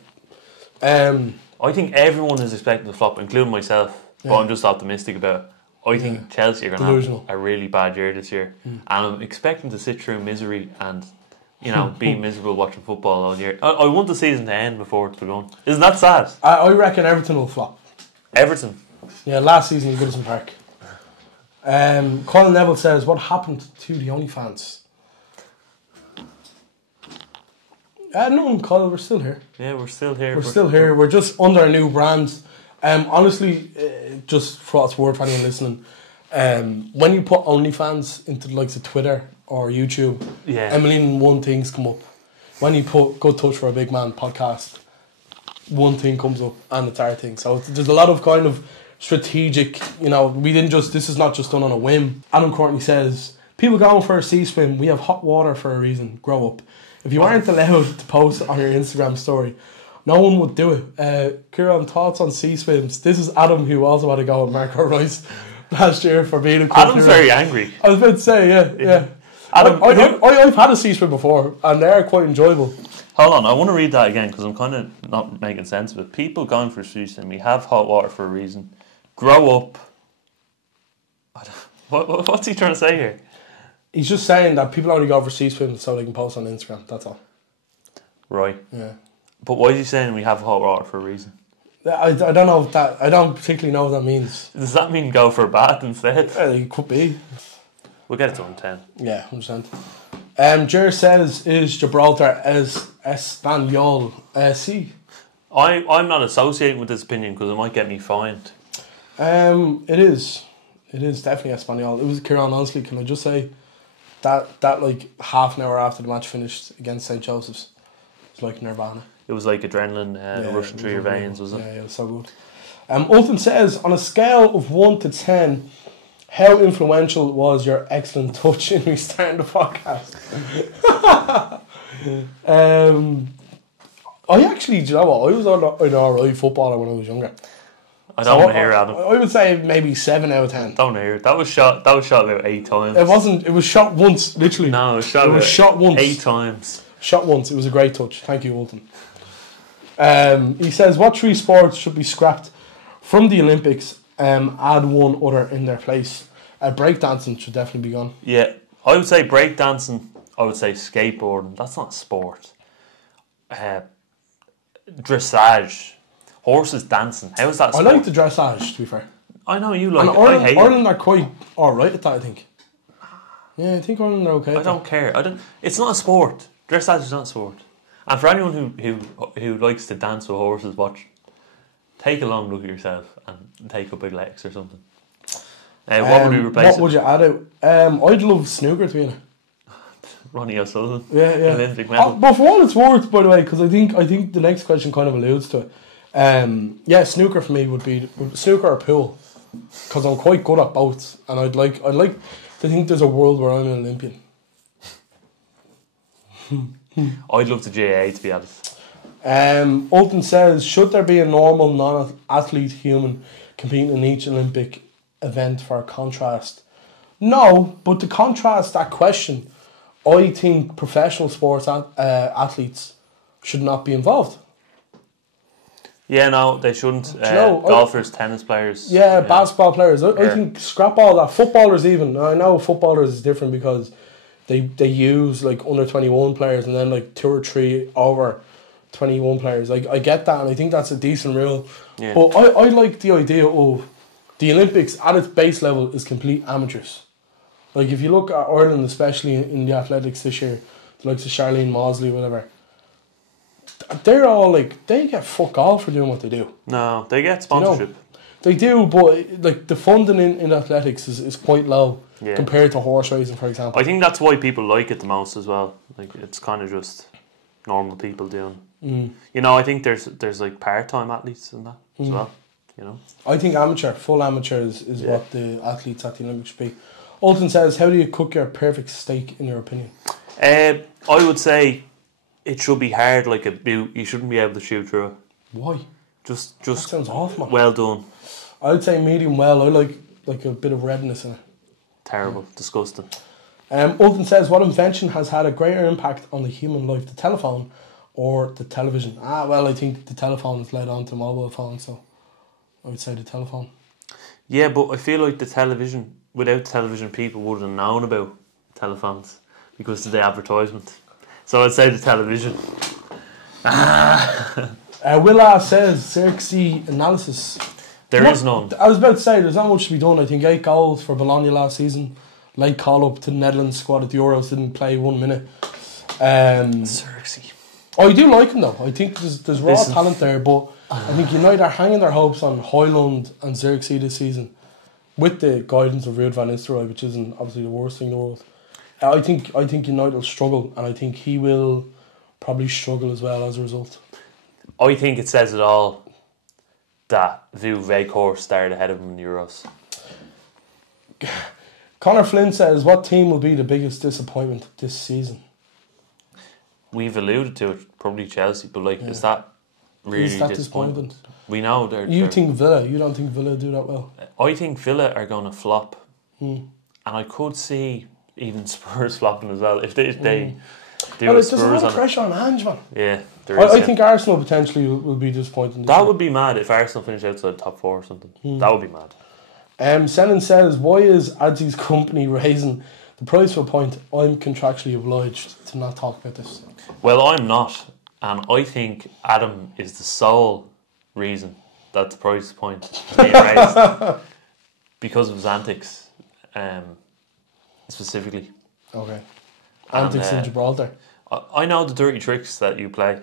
I think everyone is expected to flop, including myself. But I'm just optimistic about it. I think Chelsea are going to have a really bad year this year. And I'm expecting to sit through misery and, be miserable watching football all year. I want the season to end before it's begun. Isn't that sad? I reckon Everton will flop. Everton? Yeah, last season in Goodison Park. Colin Neville says, what happened to the OnlyFans? No, Colin, we're still here. Yeah, we're still here. We're still here. We're just under a new brand. Honestly, just for what's worth for anyone listening, when you put OnlyFans into the likes of Twitter or YouTube, a million and one things come up. When you put Good Touch for a Big Man podcast, one thing comes up and it's our thing. So there's a lot of kind of strategic, this is not just done on a whim. Adam Courtney says, people going for a sea swim, we have hot water for a reason, grow up. If you aren't allowed to post on your Instagram story, no one would do it. Ciaran, thoughts on sea swims? This is Adam, who also had to go with Marco Rice last year for being a Adam's very angry. I was about to say, yeah. Adam, I've had a sea swim before, and they're quite enjoyable. Hold on, I want to read that again because I'm kind of not making sense of it. People going for a sea swim, we have hot water for a reason. Grow up. What's he trying to say here? He's just saying that people only go for sea swims so they can post on Instagram. That's all. Right. Yeah. But why is he saying we have hot water for a reason? I don't know if that. I don't particularly know what that means. Does that mean go for a bath instead? It could be. We'll get it done 10. Yeah, 100%. Jer says, is Gibraltar as Espanol? See. I'm not associating with this opinion because it might get me fined. It is. It is definitely Espanol. It was Ciaran, honestly, can I just say that like half an hour after the match finished against St. Joseph's, it was like nirvana. It was like adrenaline rushing through your veins, was it? Yeah, it was so good. Ulton says, on a scale of 1 to 10, how influential was your excellent touch in restarting the podcast? I actually, do you know what? I was an alright footballer when I was younger. I don't want to hear Adam. I would say maybe 7 out of 10. Don't hear it. That was shot about 8 times. It wasn't. It was shot once, literally. No, it was shot once. 8 times. Shot once. It was a great touch. Thank you, Walton. He says, what 3 sports should be scrapped from the Olympics? Add one other in their place. Breakdancing should definitely be gone. Yeah, I would say breakdancing. I would say skateboarding. That's not sport. Dressage. Horses dancing. How is that sport? I like the dressage, to be fair. I know you like and it. I hate Ireland it. are quite alright at that, I think. Yeah, I think Ireland are okay. I don't care. It's not a sport. Dressage is not a sport. And for anyone who likes to dance with horses, take a long look at yourself and take up big legs or something. What would we replace? What would you add out? I'd love snooker to be in it. Ronnie O'Sullivan. Yeah. Olympic medal. But for what it's worth, by the way, because I think the next question kind of alludes to it. Snooker for me would be snooker or pool, because I'm quite good at both, and I'd like to think there's a world where I'm an Olympian. I'd love to GAA, to be honest. Ulton says, should there be a normal non-athlete human competing in each Olympic event for a contrast? No, but to contrast that question, I think professional sports athletes should not be involved. Yeah, no, they shouldn't. Golfers, tennis players. Yeah, basketball players. I think scrap all that. Footballers even. I know footballers is different because they use like under 21 players and then like 2 or 3 over 21 players. Like I get that, and I think that's a decent rule. Yeah. But I like the idea of the Olympics at its base level is complete amateurs. Like if you look at Ireland, especially in the athletics this year, the likes of Charlene Mosley, whatever, they're all like, they get fuck all for doing what they do. No, they get sponsorship. They do, but like the funding in athletics is quite low compared to horse racing, for example. I think that's why people like it the most as well. Like it's kind of just, normal people doing. Mm. You know, I think there's like part-time athletes in that as well. You know, I think full amateur is what the athletes at the Olympics should be. Alton says, how do you cook your perfect steak in your opinion? I would say it should be hard like a boot. You shouldn't be able to chew through it. Why? Just That sounds awful, man. well done. I would say medium well. I like a bit of redness in it. Terrible, disgusting. Alton says, what invention has had a greater impact on the human life, the telephone or the television? Well, I think the telephone has led on to mobile phones, so I would say the telephone. Yeah, but I feel like without television, people wouldn't have known about telephones because of the advertisement. So I'd say the television. Willa says, Xerxes analysis. There is none. I was about to say, there's not much to be done. I think 8 goals for Bologna last season. Late call-up to the Netherlands squad at the Euros, didn't play 1 minute. Xerxes. I do like him though. I think there's raw talent there, but I think United are hanging their hopes on Højlund and Xerxes this season, with the guidance of Ruud van Nistelrooy, which isn't obviously the worst thing in the world. I think United will struggle, and I think he will probably struggle as well as a result. I think it says it all that Vu Weghorst started ahead of him in the Euros. Connor Flynn says, what team will be the biggest disappointment this season? We've alluded to it, probably Chelsea, but is that really Is that disappointing? We know they're... You think Villa? You don't think Villa do that well? I think Villa are going to flop. And I could see even Spurs flopping as well if they do there's Spurs a lot on of pressure on Ange, man. Yeah, there is. I think Arsenal potentially will be disappointing. That would be mad if Arsenal finish outside top 4 or something. That would be mad. Senan says, why is Adzy's company raising the price for a point? I'm contractually obliged to not talk about this. Well, I'm not, and I think Adam is the sole reason that the price point is being raised because of his antics, specifically. Okay. Antics in Gibraltar. I know the dirty tricks that you play.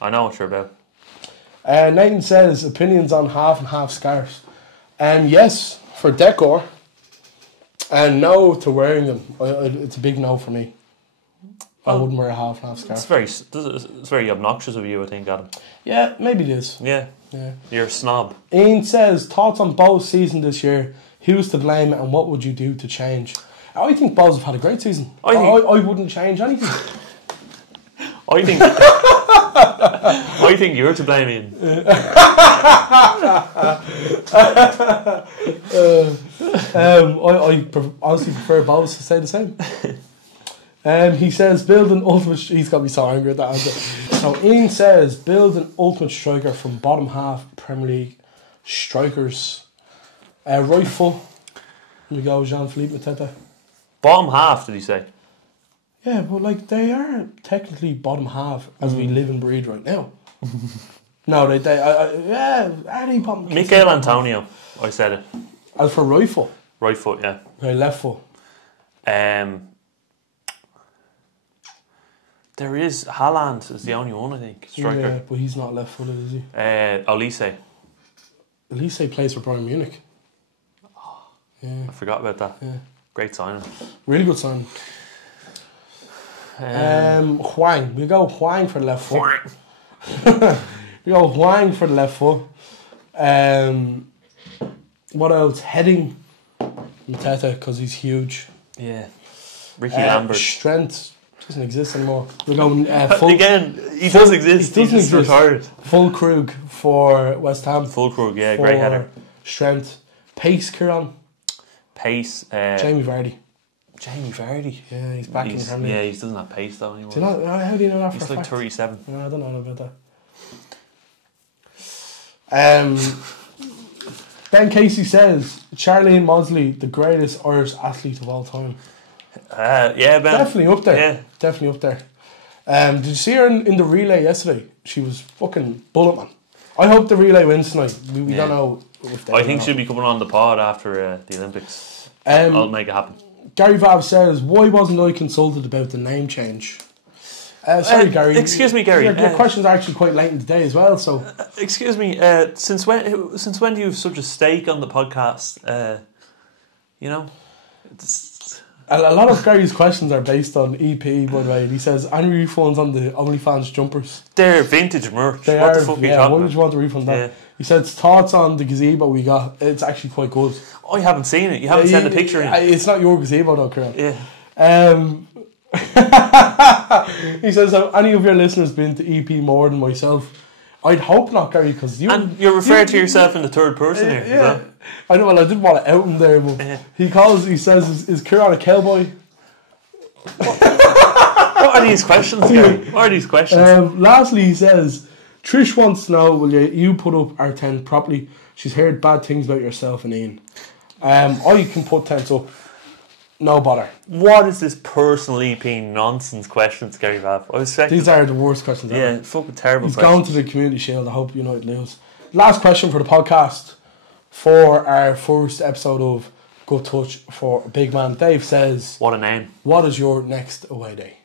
I know what you're about. Nathan says, opinions on half and half scarves. Yes, for decor, and no to wearing them. It's a big no for me. I wouldn't wear a half and half scarf. It's very obnoxious of you, I think, Adam. Yeah, maybe it is. Yeah. You're a snob. Ian says, thoughts on Bo's season this year? Who's to blame and what would you do to change? I think Bo's have had a great season. I wouldn't change anything. I think you're to blame, Ian. I honestly prefer Bo's to say the same. He says, build an ultimate... He's got me so angry at that answer. So Ian says, build an ultimate striker from bottom half Premier League strikers. Right foot. Here we go, Jean-Philippe Mateta. Bottom half, did he say? Yeah, but they are technically bottom half as we live and breathe right now. No, are they bottom? Mikel Antonio, I said it. As for right foot? Right foot, yeah. Okay, left foot. There is Haaland is the only one, I think, striker. Yeah, but he's not left footed, is he? Olise. Olise plays for Bayern Munich. Yeah. I forgot about that. Yeah. Great signing. Really good signing. Hwang. We go Hwang for the left foot. We go Hwang for the left foot. What else? Heading. Mateta, because he's huge. Yeah. Ricky Lambert. Strength doesn't exist anymore. We're going full. Again, he does exist. He's just retired. Full Krug for West Ham. Full Krug, yeah, great header. Strength. Pace, Ciaran. Pace. Jamie Vardy. Jamie Vardy. Yeah, he's back in the Premier League. Yeah, he doesn't have pace though anymore. How do you know that? He's like 37. No, I don't know about that. Ben Casey says, Charlene Mosley, the greatest Irish athlete of all time. Yeah, Ben. Definitely up there. Yeah. Definitely up there. Did you see her in the relay yesterday? She was fucking bullet, man. I hope the relay wins tonight. We don't know if they I think she'll be coming on the pod after the Olympics. I'll make it happen. Gary Vav says, why wasn't I consulted about the name change? Sorry, Gary. Excuse me, Gary. Your questions are actually quite late in the day as well. So, excuse me. Since when do you have such a stake on the podcast? You know, A lot of Gary's questions are based on EP, by the way. And he says, any refunds on the OnlyFans jumpers? They're vintage merch. They what are, the fuck are you yeah, talking why about? would you want to refund that? Yeah. He said, thoughts on the gazebo we got. It's actually quite good. I haven't seen it. You haven't sent a picture in. It's not your gazebo though, Ciaran. Yeah. He says, have any of your listeners been to EP more than myself? I'd hope not, Gary, because you... And you're referring to yourself in the third person here. Yeah. Is that? I know, well, I didn't want to out him there, but he says, is Ciaran a cowboy? What are these questions, Gary? What are these questions? Lastly, he says, Trish wants to know, will you put up our tent properly? She's heard bad things about yourself and Ian. I can put tents up. No bother. What is this personal EP nonsense questions, Gary Rav? I was expecting... These are the worst questions ever. Yeah, fucking terrible He's questions. going to the Community Shield. I hope United lose. Last question for the podcast for our first episode of Good Touch for a Big Man. Dave says, What a name. what is your next away day?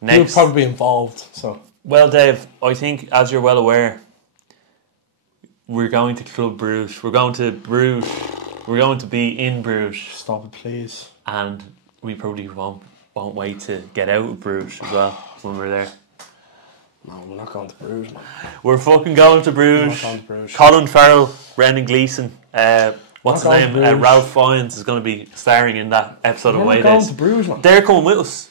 Next. You'll probably be involved. So Well, Dave, I think, as you're well aware, we're going to Club Bruges. We're going to Bruges. We're going to be in Bruges. stop it, please. And we probably won't wait to get out of Bruges as well when we're there. No, we're not going to Bruges, man. We're fucking going to We're Bruges. not going to Bruges. Colin Farrell, Brendan Gleeson, what's his Not going name? to Bruges. Ralph Fiennes is going to be starring in that episode We're of Way not going Days. to Bruges, man. They're coming with us.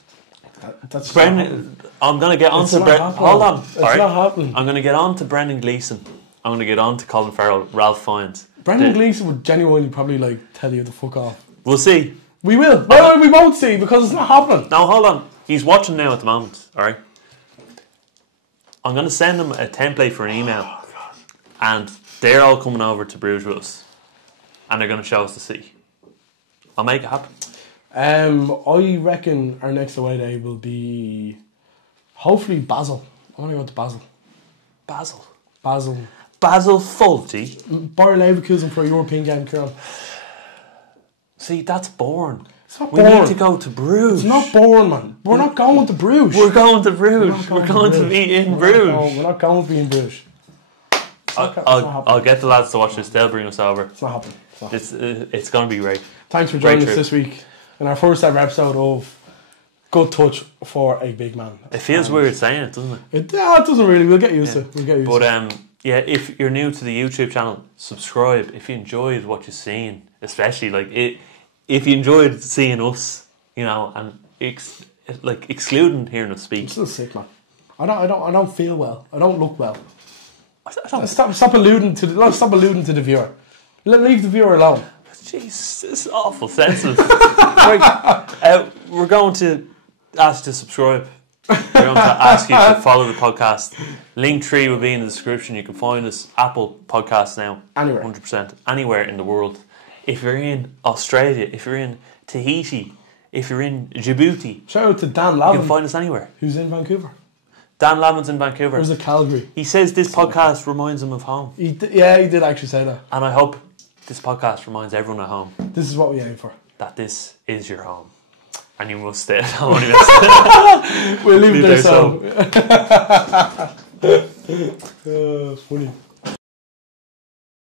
That's Brendan, I'm going to get on It's to not Brendan. happening. Hold on. It's alright? not happening. I'm going to get on to Brendan Gleeson. I'm going to get on to Colin Farrell, Ralph Fiennes. Brendan The- Gleeson would genuinely probably like tell you to fuck off. We'll see. We will. No, we won't see because it's not happening. Now, hold on. He's watching now at the moment, alright? I'm going to send him a template for an email. And they're all coming over to Bruges with us. And they're going to show us the city. I'll make it happen. I reckon our next away day will be hopefully Basel. I want to go to Basel. Basel. Basil Fawlty. Bayer Leverkusen for a European game, Ciaran. See, that's boring. It's not We boring. need to go to Bruges. It's not boring, man. We're not going to Bruges. We're going to Bruges. We're We're not going to Bruges. be in We're Bruges. not going to be in Bruges. I'll get the lads to watch this. They'll bring us over. It's not happening. It's going to be great. Thanks for joining Great us this week in our first ever episode of Good Touch for a Big Man. It feels weird saying it, doesn't it? It doesn't really. We'll get used to it. We'll get used to it. But yeah, if you're new to the YouTube channel, subscribe. If you enjoyed what you've seen, especially like it, if you enjoyed seeing us, and excluding hearing us I'm speak. still sick, man. I don't feel well. I don't look well. I don't. Stop alluding to the viewer. Leave the viewer alone. Jeez, this is awful sensitive. Right, we're going to ask you to subscribe. We're going to ask you to follow the podcast. Linktree will be in the description. You can find us Apple Podcasts now. Anywhere. 100%. Anywhere in the world. If you're in Australia, if you're in Tahiti, if you're in Djibouti, Shout out to Dan you Lavin, can find us anywhere. who's in Vancouver. Dan Lavin's in Vancouver. Or is it Calgary? He says this podcast reminds him of home. He did actually say that. And I hope this podcast reminds everyone at home This is what we aim for. that this is your home. And you must stay at home. We'll leave it there, so. so. Funny.